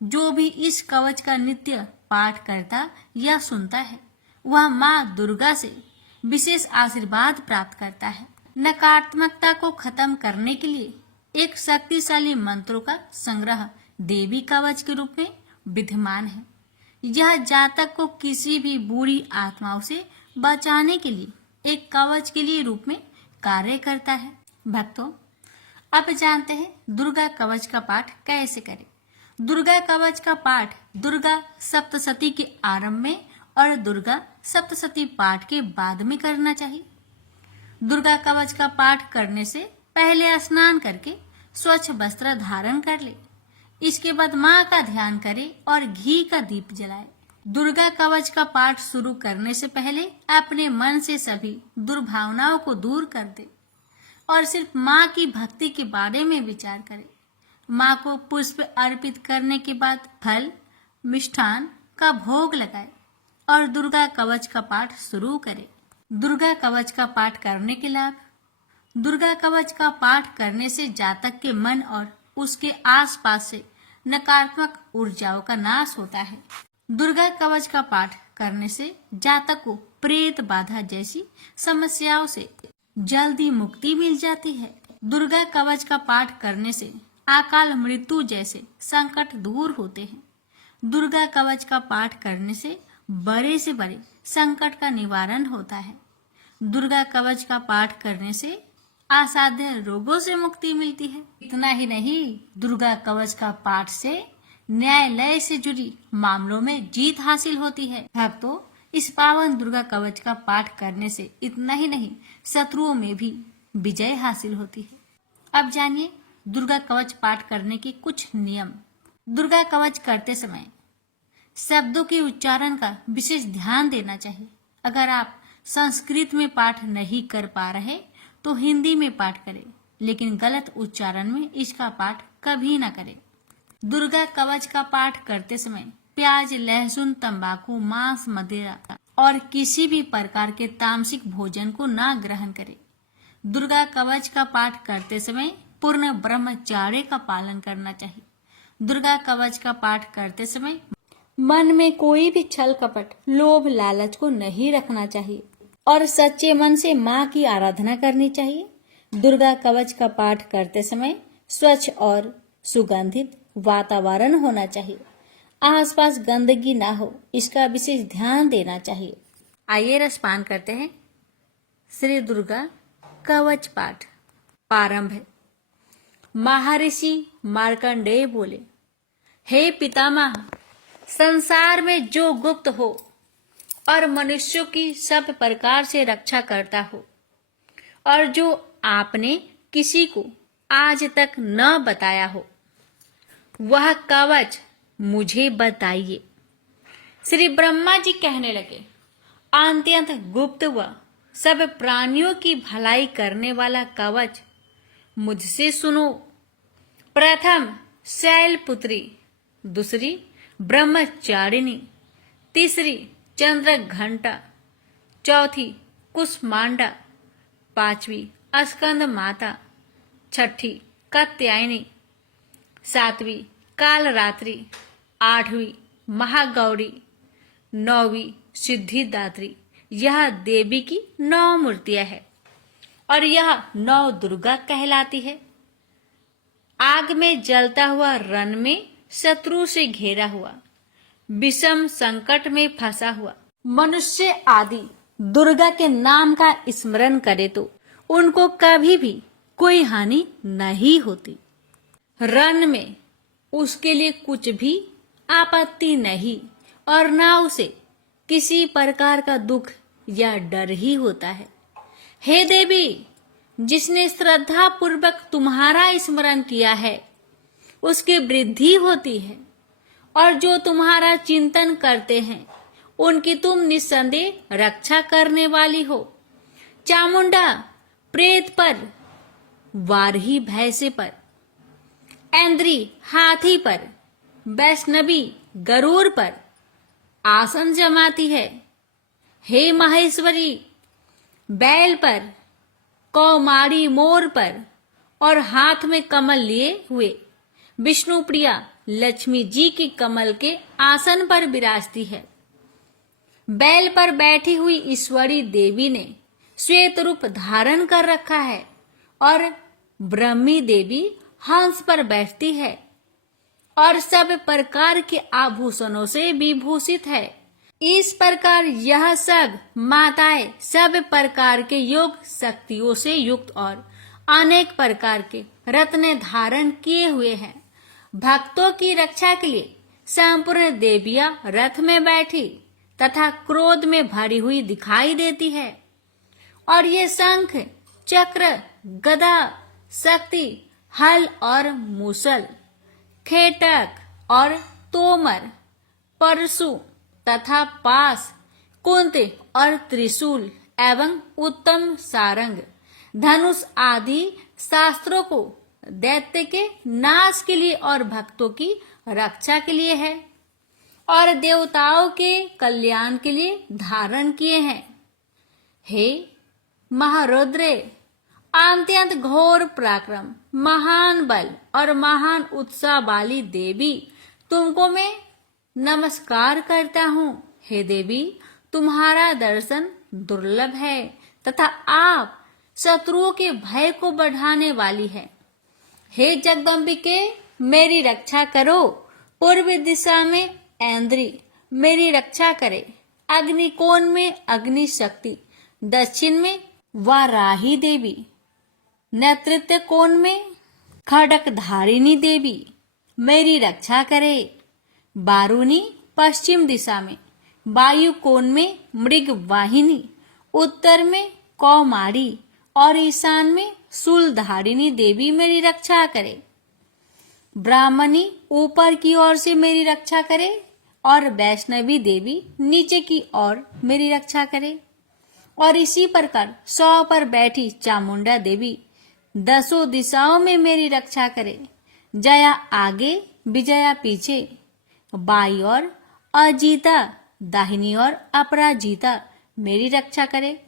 जो भी इस कवच का नित्य पाठ करता या सुनता है, वह माँ दुर्गा से विशेष आशीर्वाद प्राप्त करता है। नकारात्मकता को खत्म करने के लिए एक शक्तिशाली मंत्रों का संग्रह देवी कवच के रूप में विद्यमान है। यह जातक को किसी भी बुरी आत्माओं से बचाने के लिए एक कवच के लिए रूप में कार्य करता है। भक्तों, अब जानते हैं दुर्गा कवच का पाठ कैसे करें। दुर्गा कवच का पाठ दुर्गा सप्तशती के आरंभ में और दुर्गा सप्तशती पाठ के बाद में करना चाहिए। दुर्गा कवच का पाठ करने से पहले स्नान करके स्वच्छ वस्त्र धारण कर ले। इसके बाद माँ का ध्यान करे और घी का दीप जलाए। दुर्गा कवच का पाठ शुरू करने से पहले अपने मन से सभी दुर्भावनाओं को दूर कर दे और सिर्फ माँ की भक्ति के बारे में विचार करे। माँ को पुष्प अर्पित करने के बाद फल मिष्ठान का भोग लगाए और दुर्गा कवच का पाठ शुरू करे। दुर्गा कवच का पाठ करने के लाभ। दुर्गा कवच का पाठ करने से जातक के मन और उसके आसपास से नकारात्मक ऊर्जाओं का नाश होता है। दुर्गा कवच का पाठ करने से जातक को प्रेत बाधा जैसी समस्याओं से जल्दी मुक्ति मिल जाती है। दुर्गा कवच का पाठ करने से अकाल मृत्यु जैसे संकट दूर होते हैं। दुर्गा कवच का पाठ करने से बड़े से बड़े संकट का निवारण होता है। दुर्गा कवच का पाठ करने से असाध्य रोगों से मुक्ति मिलती है। इतना ही नहीं, दुर्गा कवच का पाठ से न्यायालय से जुड़ी मामलों में जीत हासिल होती है। भक्तों, इस पावन दुर्गा कवच का पाठ करने से इतना ही नहीं, शत्रुओं में भी विजय हासिल होती है। अब जानिए दुर्गा कवच पाठ करने के कुछ नियम। दुर्गा कवच करते समय शब्दों के उच्चारण का विशेष ध्यान देना चाहिए। अगर आप संस्कृत में पाठ नहीं कर पा रहे तो हिंदी में पाठ करें, लेकिन गलत उच्चारण में इसका पाठ कभी ना करें। दुर्गा कवच का पाठ करते समय प्याज, लहसुन, तंबाकू, मांस, मदिरा और किसी भी प्रकार के तामसिक भोजन को ना ग्रहण करें। दुर्गा कवच का पाठ करते समय पूर्ण ब्रह्मचर्य का पालन करना चाहिए। दुर्गा कवच का पाठ करते समय मन में कोई भी छल कपट, लोभ, लालच को नहीं रखना चाहिए और सच्चे मन से माँ की आराधना करनी चाहिए। दुर्गा कवच का पाठ करते समय स्वच्छ और सुगंधित वातावरण होना चाहिए। आसपास गंदगी ना हो, इसका विशेष ध्यान देना चाहिए। आइए रसपान करते हैं। श्री दुर्गा कवच पाठ प्रारंभ है। महर्षि मार्कंडेय बोले, हे पितामह, संसार में जो गुप्त हो और मनुष्यों की सब प्रकार से रक्षा करता हो और जो आपने किसी को आज तक न बताया हो, वह कवच मुझे बताइए। श्री ब्रह्मा जी कहने लगे, अत्यंत गुप्त व सब प्राणियों की भलाई करने वाला कवच मुझसे सुनो। प्रथम शैलपुत्री, दूसरी ब्रह्मचारिणी, तीसरी चंद्र घंटा, चौथी कुष्मांडा, पांचवी स्कंद माता, छठी कात्यायनी, सातवीं कालरात्रि, आठवीं महागौरी, नौवीं सिद्धिदात्री। यह देवी की 9 मूर्तियां हैं और यह 9 दुर्गा कहलाती है। आग में जलता हुआ रण में शत्रु से घेरा हुआ, विषम संकट में फंसा हुआ मनुष्य आदि दुर्गा के नाम का स्मरण करे तो उनको कभी भी कोई हानि नहीं होती। रण में उसके लिए कुछ भी आपत्ति नहीं और ना उसे किसी प्रकार का दुख या डर ही होता है। हे देवी, जिसने श्रद्धा पूर्वक तुम्हारा स्मरण किया है उसकी वृद्धि होती है और जो तुम्हारा चिंतन करते हैं उनकी तुम निस्संदेह रक्षा करने वाली हो। चामुंडा प्रेत पर, वारही भैंसे पर, ऐन्द्री हाथी पर, वैष्णवी गरुड़ पर आसन जमाती है। हे महेश्वरी, बैल पर, कौमारी मोर पर और हाथ में कमल लिए हुए विष्णु प्रिया लक्ष्मी जी की कमल के आसन पर विराजती है। बैल पर बैठी हुई ईश्वरी देवी ने श्वेत रूप धारण कर रखा है और ब्रह्मी देवी हंस पर बैठती है और सब प्रकार के आभूषणों से विभूषित है। इस प्रकार यह सब माताएं सब प्रकार के योग शक्तियों से युक्त और अनेक प्रकार के रत्न धारण किए हुए हैं। भक्तों की रक्षा के लिए संपूर्ण देवियां रथ में बैठी तथा क्रोध में भरी हुई दिखाई देती है और ये शंख, चक्र, गदा, शक्ति, हल और मूसल, खेटक और तोमर, परशु तथा पास, कुंते और त्रिशूल एवं उत्तम सारंग, धनुष आदि शास्त्रों को दैत्य के नाश के लिए और भक्तों की रक्षा के लिए है और देवताओं के कल्याण के लिए धारण किए हैं। हे महारुद्रे, अत्यंत घोर पराक्रम, महान बल और महान उत्साह वाली देवी, तुमको मैं नमस्कार करता हूँ। हे देवी, तुम्हारा दर्शन दुर्लभ है तथा आप शत्रुओं के भय को बढ़ाने वाली है। हे जगदम्बिके, मेरी रक्षा करो। पूर्व दिशा में ऐन्द्री मेरी रक्षा करे, अग्निकोण में अग्नि शक्ति, दक्षिण में वाराही देवी, नेतृत्व कोण में खड़क धारिणी देवी मेरी रक्षा करे। बारूनी पश्चिम दिशा में, वायु कोण में मृग वाहिनी, उत्तर में कौमारी और ईशान में शूलधारिणी देवी मेरी रक्षा करे। ब्राह्मणी ऊपर की ओर से मेरी रक्षा करे और वैष्णवी देवी नीचे की ओर मेरी रक्षा करे। और इसी प्रकार 100 पर बैठी चामुंडा देवी 10 दिशाओं में मेरी रक्षा करे। जया आगे, विजया पीछे, बाई और अजीता, दाहिनी और अपराजिता मेरी रक्षा करे।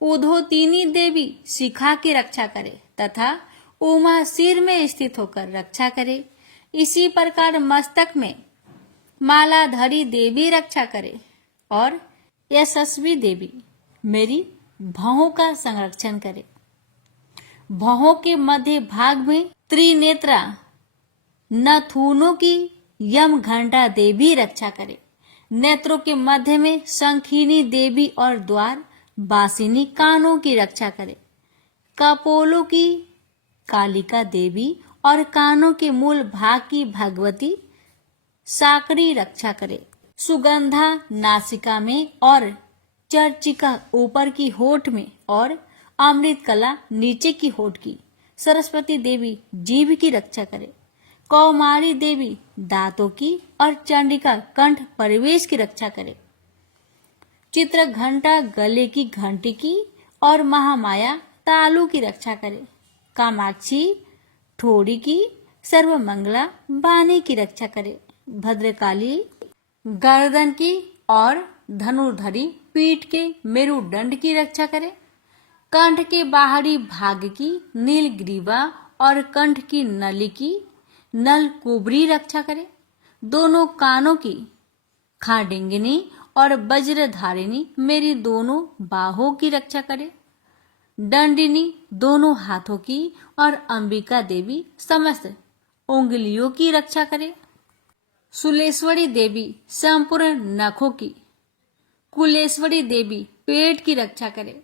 उधोतिनी देवी शिखा की रक्षा करे तथा उमा सिर में स्थित होकर रक्षा करे। इसी प्रकार मस्तक में मालाधरी देवी रक्षा करे और यशस्वी देवी मेरी भौहों का संरक्षण करे। भौहों के मध्य भाग में त्रिनेत्रा नथुनों की यम घंटा देवी रक्षा करे। नेत्रों के मध्य में शंखिनी देवी और द्वार बासिनी कानों की रक्षा करे। कपोलों की कालिका देवी और कानों के मूल भाग की भगवती साकरी रक्षा करे। सुगंधा नासिका में और चर्चिका ऊपर की होठ में और अमृत कला नीचे की होठ की। सरस्वती देवी जीभ की रक्षा करे। कौमारी देवी दांतों की और चंडिका कंठ परिवेश की रक्षा करे। चित्र घंटा गले की घंटी की और महामाया तालू की रक्षा करे। कामाक्षी ठोड़ी की सर्वमंगला बानी की रक्षा करे। भद्रकाली गर्दन की और धनुर्धरी पीठ के मेरुदंड की रक्षा करे। कंठ के बाहरी भाग की नीलग्रीवा और कंठ की नली की नल कुबरी रक्षा करे। दोनों कानों की खाडिंगिनी और वज्रधारिणी मेरी दोनों बाहों की रक्षा करे। दंडिनी दोनों हाथों की और अंबिका देवी समस्त उंगलियों की रक्षा करे। सुलेश्वरी देवी संपूर्ण नखों की। कुलेश्वरी देवी पेट की रक्षा करे।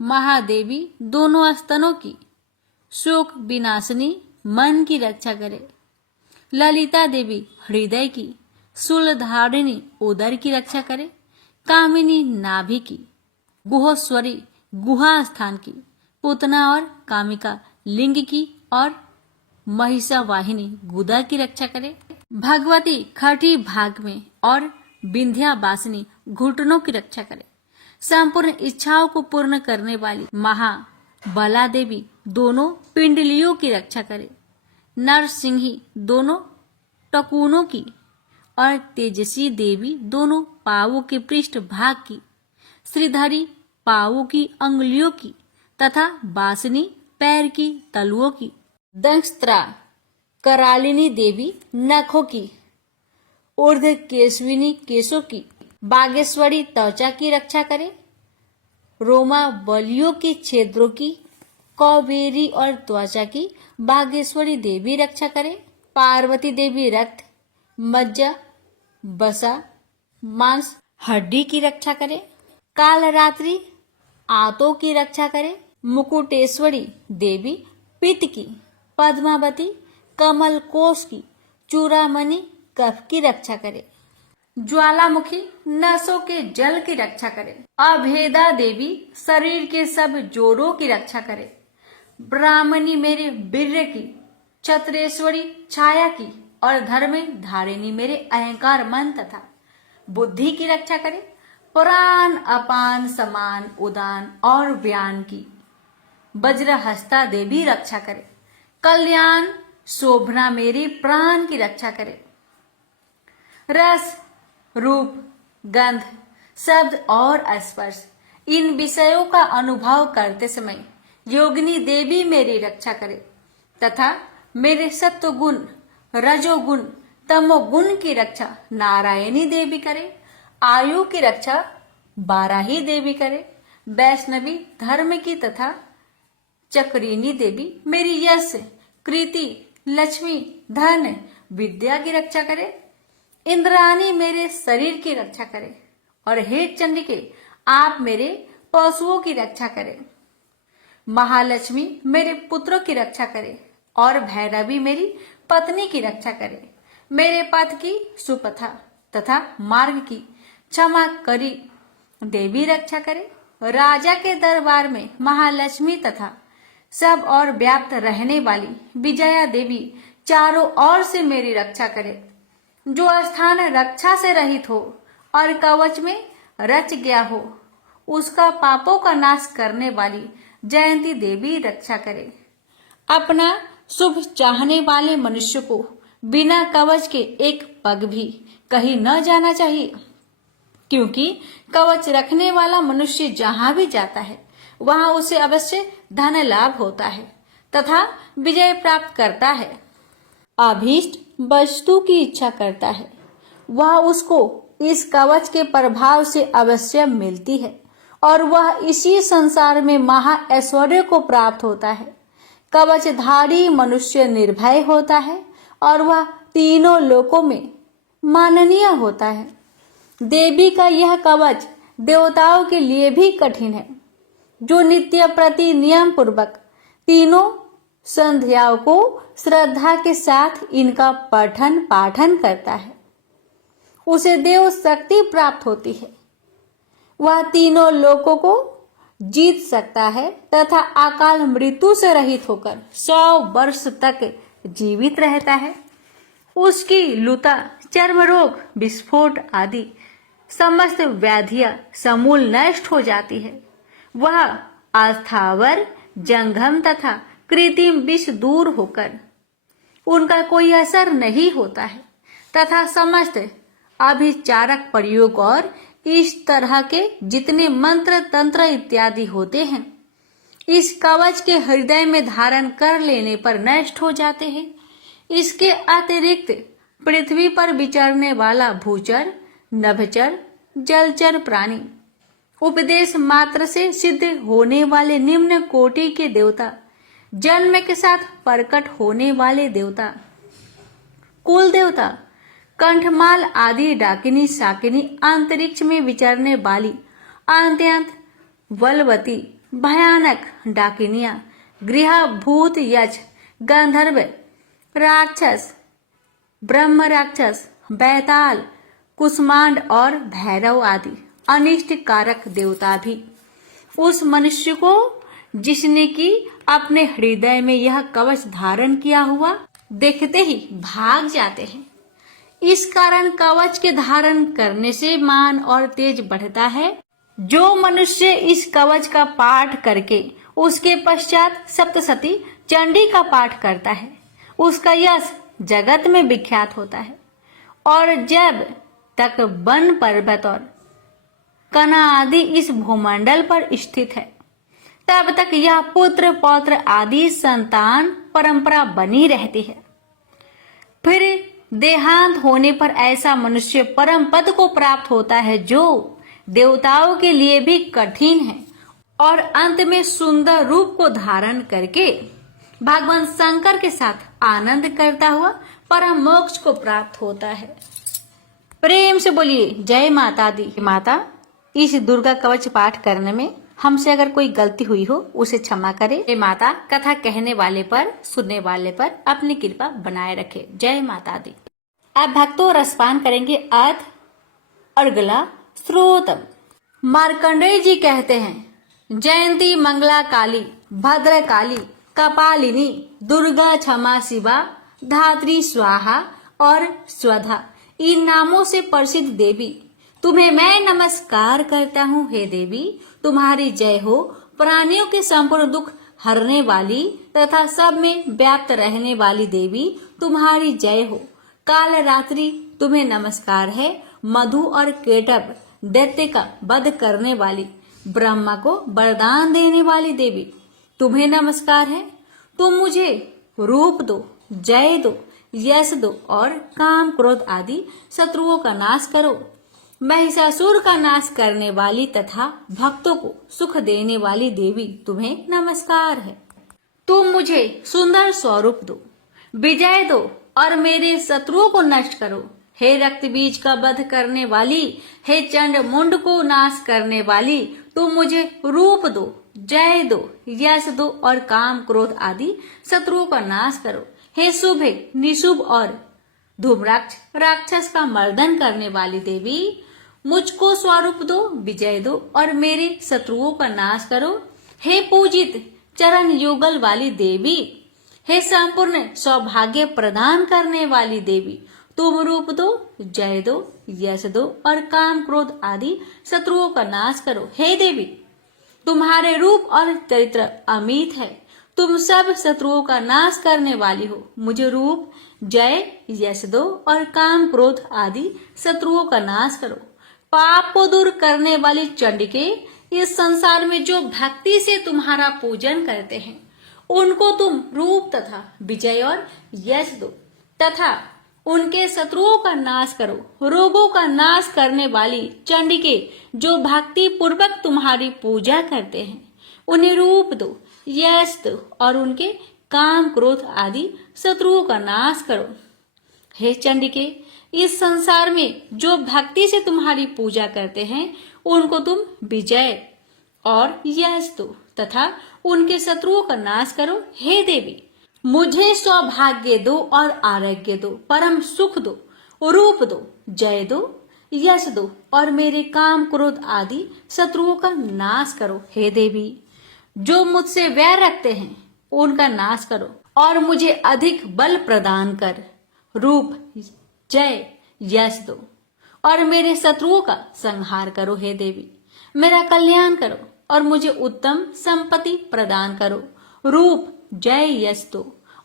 महादेवी दोनों स्तनों की। शोक विनाशिनी मन की रक्षा करे। ललिता देवी हृदय की। शूलधारिणी उदर की रक्षा करे। कामिनी नाभि की। गुहोश्वरी गुहा स्थान की। पुतना और कामिका लिंग की और महिषावाहिनी गुदा की रक्षा करे। भगवती खटी भाग में और विंध्यावासिनी घुटनों की रक्षा करे। संपूर्ण इच्छाओं को पूर्ण करने वाली महाबला देवी दोनों पिंडलियों की रक्षा करे। नरसिंही दोनों टकुनों की और तेजस्वी देवी दोनों पावों के पृष्ठ भाग की। श्रीधरी पावों की अंगुलियों की तथा बासनी पैर की तलुओं की। दंष्ट्रा करालिनी देवी नखों की। ऊर्ध केशविनी केशों की। बागेश्वरी त्वचा की रक्षा करे। रोमा बलियों के छेद्रों की। कौबेरी और त्वचा की बागेश्वरी देवी रक्षा करे। पार्वती देवी रक्त मज्जा बसा मांस हड्डी की रक्षा करे। कालरात्रि आंतों की रक्षा करे। मुकुटेश्वरी देवी पित्त की। पद्मावती कमल कोश की। चूड़ामणि कफ की रक्षा करे। ज्वालामुखी नसों के जल की रक्षा करे। अभेदा देवी शरीर के सब जोड़ों की रक्षा करे। ब्राह्मणी मेरे वीर्य की। छत्रेश्वरी छाया की और धर्म धारिणी मेरे अहंकार मन तथा बुद्धि की रक्षा करे। प्राण अपान समान उदान और व्यान की। वज्रहस्ता देवी रक्षा करे। कल्याण शोभना मेरे प्राण की रक्षा करे। रस रूप गंध शब्द और स्पर्श इन विषयों का अनुभव करते समय योगिनी देवी मेरी रक्षा करे तथा मेरे सत्वगुण रजोगुण तमोगुण की रक्षा नारायणी देवी करे। आयु की रक्षा बाराही देवी करे। वैष्णवी धर्म की तथा चक्रिनी देवी मेरी यश कृति लक्ष्मी धन विद्या की रक्षा करे। इंद्राणी मेरे शरीर की रक्षा करे और हे चंडिके आप मेरे पशुओं की रक्षा करे। महालक्ष्मी मेरे पुत्रों की रक्षा करे और भैरवी मेरी पत्नी की रक्षा करे। मेरे पथ की सुपथा तथा मार्ग की क्षमा करी देवी रक्षा करे। राजा के दरबार में महालक्ष्मी तथा सब और व्याप्त रहने वाली विजया देवी चारों ओर से मेरी रक्षा करे। जो स्थान रक्षा से रहित हो और कवच में रच गया हो उसका पापों का नाश करने वाली जयंती देवी रक्षा करे। अपना शुभ चाहने वाले मनुष्य को बिना कवच के एक पग भी कहीं न जाना चाहिए, क्योंकि कवच रखने वाला मनुष्य जहां भी जाता है वहां उसे अवश्य धन लाभ होता है तथा विजय प्राप्त करता है। अभीष्ट वस्तु की इच्छा करता है वह उसको इस कवच के प्रभाव से अवश्य मिलती है और वह इसी संसार में महा ऐश्वर्य को प्राप्त होता है। कवचधारी मनुष्य निर्भय होता है और वह तीनों लोकों में माननीय होता है। देवी का यह कवच देवताओं के लिए भी कठिन है, जो नित्य प्रति नियम पूर्वक तीनों संध्याओं को श्रद्धा के साथ इनका पठन पाठन करता है, उसे देव शक्ति प्राप्त होती है। वह तीनों लोकों को जीत सकता है तथा अकाल मृत्यु से रहित होकर 100 वर्ष तक जीवित रहता है। उसकी लुता, चर्म रोग, विस्फोट आदि समस्त व्याधियां समूल नष्ट हो जाती है। वह अस्थावर, जंगम तथा कृत्रिम विष दूर होकर उनका कोई असर नहीं होता है तथा समस्त अभिचारक प्रयोग और इस तरह के जितने मंत्र तंत्र इत्यादि होते हैं, इस कवच के हृदय में धारण कर लेने पर नष्ट हो जाते हैं। इसके अतिरिक्त पृथ्वी पर विचरने वाला भूचर, नभचर, जलचर प्राणी, उपदेश मात्र से सिद्ध होने वाले निम्न कोटि के देवता, जन्म के साथ प्रकट होने वाले देवता, कुल देवता, कंठमाल आदि डाकिनी शाकिनी, अंतरिक्ष में विचरने वाली अत्यंत बलवती भयानक डाकिनियां, गृह भूत, यक्ष, गंधर्व, राक्षस, ब्रह्म राक्षस, बैताल, कुष्मांड और भैरव आदि अनिष्ट कारक देवता भी उस मनुष्य को, जिसने कि अपने हृदय में यह कवच धारण किया हुआ, देखते ही भाग जाते हैं। इस कारण कवच के धारण करने से मान और तेज बढ़ता है। जो मनुष्य इस कवच का पाठ करके उसके पश्चात सप्तशती चंडी का पाठ करता है, उसका यश जगत में विख्यात होता है। और जब तक वन पर्वत और कना आदि इस भूमंडल पर स्थित है, तब तक यह पुत्र पौत्र आदि संतान परंपरा बनी रहती है। फिर देहांत होने पर ऐसा मनुष्य परम पद को प्राप्त होता है, जो देवताओं के लिए भी कठिन है, और अंत में सुंदर रूप को धारण करके भगवान शंकर के साथ आनंद करता हुआ परम मोक्ष को प्राप्त होता है। प्रेम से बोलिए जय माता दी। माता, इस दुर्गा कवच पाठ करने में हमसे अगर कोई गलती हुई हो उसे क्षमा करे। जय माता, कथा कहने वाले पर, सुनने वाले पर अपनी कृपा बनाए रखे। जय माता दी। अब भक्तों रसपान करेंगे अर्थ अर्गला श्रोतम। मार्कंडेय जी कहते हैं, जयंती मंगला काली, भद्र काली, कपालिनी, दुर्गा, क्षमा शिवा, धात्री, स्वाहा और स्वधा, इन नामों से प्रसिद्ध देवी, तुम्हें मैं नमस्कार करता हूँ। हे देवी, तुम्हारी जय हो। प्राणियों के संपूर्ण दुख हरने वाली तथा सब में व्याप्त रहने वाली देवी, तुम्हारी जय हो। काल रात्रि तुम्हें नमस्कार है। मधु और केटभ दैत्य का वध करने वाली, ब्रह्मा को वरदान देने वाली देवी, तुम्हें नमस्कार है। तुम मुझे रूप दो, जय दो, यश दो और काम क्रोध आदि शत्रुओं का नाश करो। महिषासुर का नाश करने वाली तथा भक्तों को सुख देने वाली देवी, तुम्हें नमस्कार है। तुम मुझे सुंदर स्वरूप दो, विजय दो और मेरे शत्रुओं को नष्ट करो। हे रक्त बीज का वध करने वाली, हे चंड मुंड को नाश करने वाली, तुम मुझे रूप दो, जय दो, यश दो और काम क्रोध आदि शत्रुओं का नाश करो। हे शुभ, निशुभ और धूम्राक्ष राक्षस का मर्दन करने वाली देवी, मुझको स्वरूप दो, विजय दो और मेरे शत्रुओं का नाश करो। हे पूजित चरण युगल वाली देवी, हे संपूर्ण सौभाग्य प्रदान करने वाली देवी, तुम रूप दो, जय दो, यश दो और काम क्रोध आदि शत्रुओं का नाश करो। हे देवी, तुम्हारे रूप और चरित्र अमित है। तुम सब शत्रुओं का नाश करने वाली हो। मुझे रूप, जय, यश दो और काम क्रोध आदि शत्रुओं का नाश करो। पाप को दूर करने वाली चंडिके, इस संसार में जो भक्ति से तुम्हारा पूजन करते हैं, उनको तुम रूप तथा विजय और यश दो तथा उनके शत्रुओं का नाश करो। रोगों का नाश करने वाली चंडिके, जो भक्ति पूर्वक तुम्हारी पूजा करते हैं, उन्हें रूप दो, यश दो और उनके काम क्रोध आदि शत्रुओं का नाश करो। हे चंडिके, इस संसार में जो भक्ति से तुम्हारी पूजा करते हैं उनको तुम विजय और यश दो तथा उनके शत्रुओं का नाश करो। हे देवी, मुझे सौभाग्य दो और आरोग्य दो, परम सुख दो, रूप दो, जय दो, यश दो और मेरे काम क्रोध आदि शत्रुओं का नाश करो। हे देवी, जो मुझसे वैर रखते हैं उनका नाश करो और मुझे अधिक बल प्रदान कर रूप, जय, यश दो और मेरे शत्रुओं का संहार करो। हे देवी, मेरा कल्याण करो और मुझे उत्तम संपत्ति प्रदान करो। रूप, जय, यश दो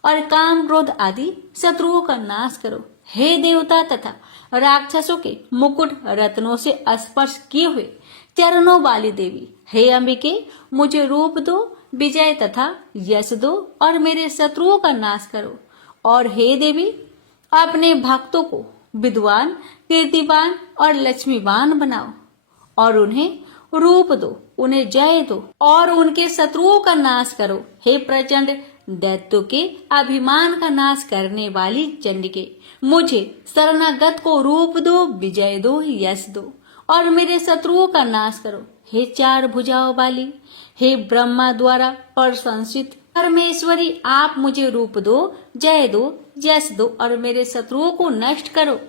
और काम क्रोध आदि शत्रुओं का नाश करो। हे देवता तथा राक्षसों के मुकुट रत्नों से स्पर्श किए हुए चरणों वाली देवी, हे अंबिके, मुझे रूप दो, विजय तथा यश दो और मेरे शत्रुओं का नाश करो। और हे देवी, अपने भक्तों को विद्वान, कीर्तिवान और लक्ष्मीवान बनाओ और उन्हें रूप दो, उन्हें जय दो और उनके शत्रुओं का नाश करो। हे प्रचंड दैत्यों के अभिमान का नाश करने वाली चंडिके, मुझे शरणागत को रूप दो, विजय दो, यश दो और मेरे शत्रुओं का नाश करो। हे चार भुजाओं वाली, हे ब्रह्मा द्वारा प्रशंसित परमेश्वरी, आप मुझे रूप दो, जय दो, यश दो और मेरे शत्रुओं को नष्ट करो।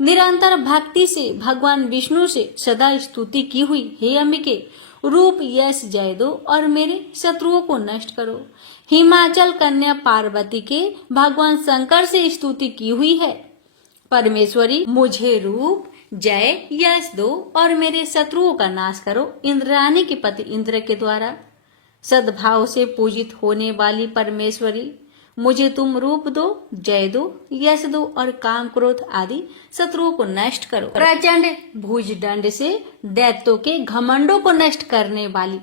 निरंतर भक्ति से भगवान विष्णु से सदा स्तुति की हुई हे अंबिके, रूप, यश, जय दो और मेरे शत्रुओं को नष्ट करो। हिमाचल कन्या पार्वती के भगवान शंकर से स्तुति की हुई है परमेश्वरी, मुझे रूप, जय, यश दो और मेरे शत्रुओं का नाश करो। इंद्राणी के पति इंद्र के द्वारा सद्भाव से पूजित होने वाली परमेश्वरी, मुझे तुम रूप दो, जय दो, यश दो और काम क्रोध आदि शत्रुओं को नष्ट करो। प्रचंड भुजदंड से दैत्यों के घमंडों को नष्ट करने वाली,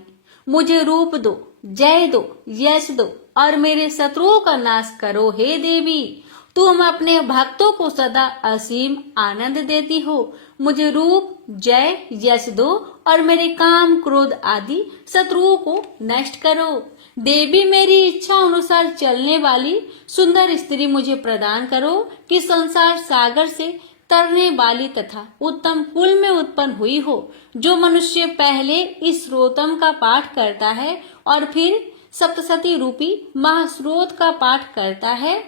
मुझे रूप दो, जय दो, यश दो और मेरे शत्रुओं का नाश करो। हे देवी, तुम अपने भक्तों को सदा असीम आनंद देती हो, मुझे रूप, जय, यश दो और मेरे काम क्रोध आदि शत्रुओं को नष्ट करो। देवी, मेरी इच्छा अनुसार चलने वाली सुंदर स्त्री मुझे प्रदान करो कि संसार सागर से तरने वाली तथा उत्तम कुल में उत्पन्न हुई हो। जो मनुष्य पहले इस स्रोतम का पाठ करता है और फिर सप्तशती रूपी महास्रोत का पाठ करता है,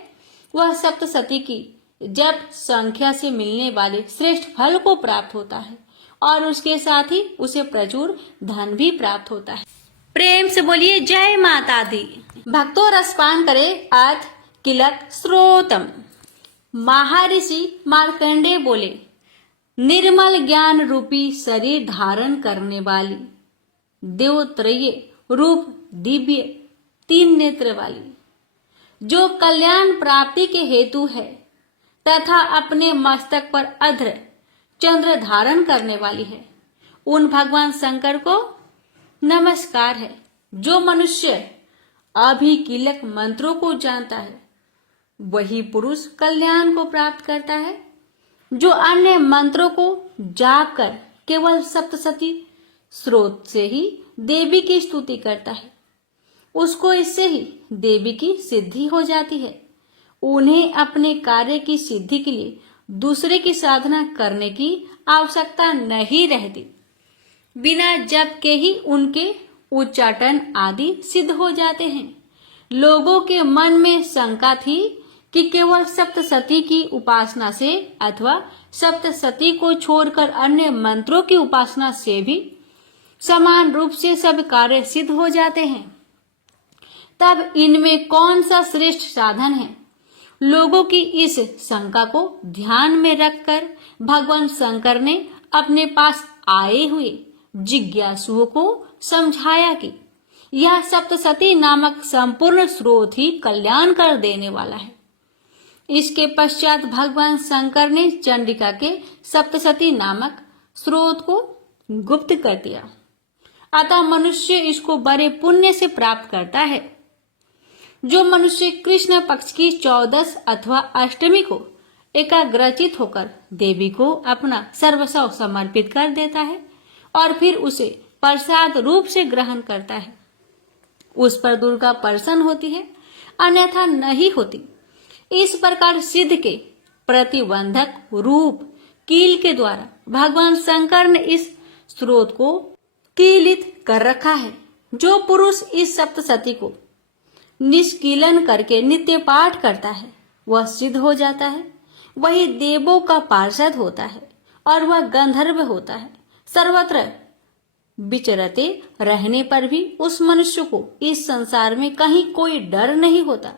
वह सप्तशती की जप संख्या से मिलने वाले श्रेष्ठ फल को प्राप्त होता है और उसके साथ ही उसे प्रचुर धन भी प्राप्त होता है। प्रेम से बोलिए जय माता दी। भक्तों, रसपान करे अर्थ किलक स्रोतम। महर्षि मार्कंडेय बोले, निर्मल ज्ञान रूपी शरीर धारण करने वाली, देवत्रय रूप दिव्य तीन नेत्र वाली, जो कल्याण प्राप्ति के हेतु है तथा अपने मस्तक पर अध्र चंद्र धारण करने वाली है, उन भगवान शंकर को नमस्कार है। जो मनुष्य अभिकीलक मंत्रों को जानता है वही पुरुष कल्याण को प्राप्त करता है। जो अन्य मंत्रों को जाप कर केवल सप्तशती स्रोत से ही देवी की स्तुति करता है, उसको इससे ही देवी की सिद्धि हो जाती है। उन्हें अपने कार्य की सिद्धि के लिए दूसरे की साधना करने की आवश्यकता नहीं रहती। बिना जप के ही उनके उच्चाटन आदि सिद्ध हो जाते हैं। लोगों के मन में शंका थी कि केवल सप्तशती की उपासना से अथवा सप्तशती को छोड़कर अन्य मंत्रों की उपासना से भी समान रूप से सब कार्य सिद्ध हो जाते हैं। तब इनमें कौन सा श्रेष्ठ साधन है? लोगों की इस शंका को ध्यान में रखकर भगवान शंकर ने अपने पास आए हुए जिज्ञासुओं को समझाया कि यह सप्तशती नामक संपूर्ण स्रोत ही कल्याण कर देने वाला है। इसके पश्चात भगवान शंकर ने चंडिका के सप्तशती नामक स्रोत को गुप्त कर दिया। अतः मनुष्य इसको बड़े पुण्य से प्राप्त करता है। जो मनुष्य कृष्ण पक्ष की 14 अथवा अष्टमी को एकाग्रचित होकर देवी को अपना सर्वस्व समर्पित कर देता है और फिर उसे प्रसाद रूप से ग्रहण करता है, उस पर दुर्गा प्रसन्न होती है। अन्यथा नहीं होती। इस प्रकार सिद्ध के प्रतिबंधक रूप कील के द्वारा भगवान शंकर ने इस स्रोत को कीलित कर रखा है। जो पुरुष इस सप्तशती को निष्कीलन करके नित्य पाठ करता है वह सिद्ध हो जाता है, वही देवों का पार्षद होता है और वह गंधर्व होता है। सर्वत्र विचरते रहने पर भी उस मनुष्य को इस संसार में कहीं कोई डर नहीं होता।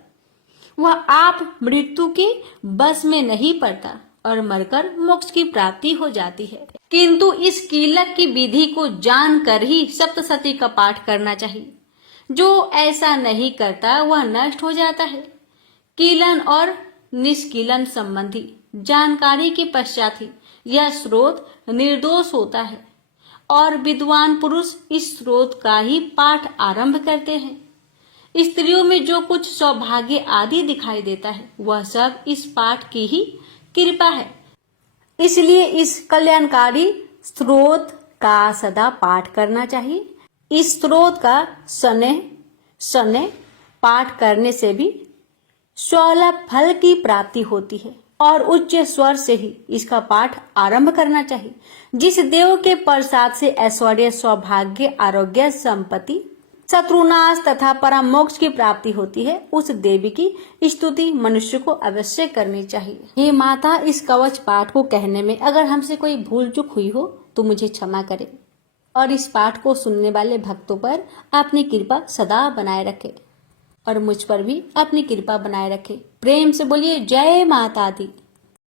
वह आप मृत्यु के बस में नहीं पड़ता और मरकर मोक्ष की प्राप्ति हो जाती है। किंतु इस कीलक की विधि को जानकर ही सप्तशती का पाठ करना चाहिए। जो ऐसा नहीं करता वह नष्ट हो जाता है। कीलन और निष्कीलन संबंधी जानकारी के पश्चात ही यह स्रोत निर्दोष होता है और विद्वान पुरुष इस स्रोत का ही पाठ आरंभ करते हैं। स्त्रियों में जो कुछ सौभाग्य आदि दिखाई देता है वह सब इस पाठ की ही कृपा है। इसलिए इस कल्याणकारी स्रोत का सदा पाठ करना चाहिए। इस स्रोत का शनैः पाठ करने से भी 16 फल की प्राप्ति होती है और उच्च स्वर से ही इसका पाठ आरंभ करना चाहिए। जिस देव के प्रसाद से ऐश्वर्य, सौभाग्य, आरोग्य, संपत्ति, शत्रुनाश तथा परम मोक्ष की प्राप्ति होती है, उस देवी की स्तुति मनुष्य को अवश्य करनी चाहिए। हे माता, इस कवच पाठ को कहने में अगर हमसे कोई भूल चूक हुई हो तो मुझे क्षमा करें और इस पाठ को सुनने वाले भक्तों पर अपनी कृपा सदा बनाए रखे और मुझ पर भी अपनी कृपा बनाए रखे। प्रेम से बोलिए जय माता दी।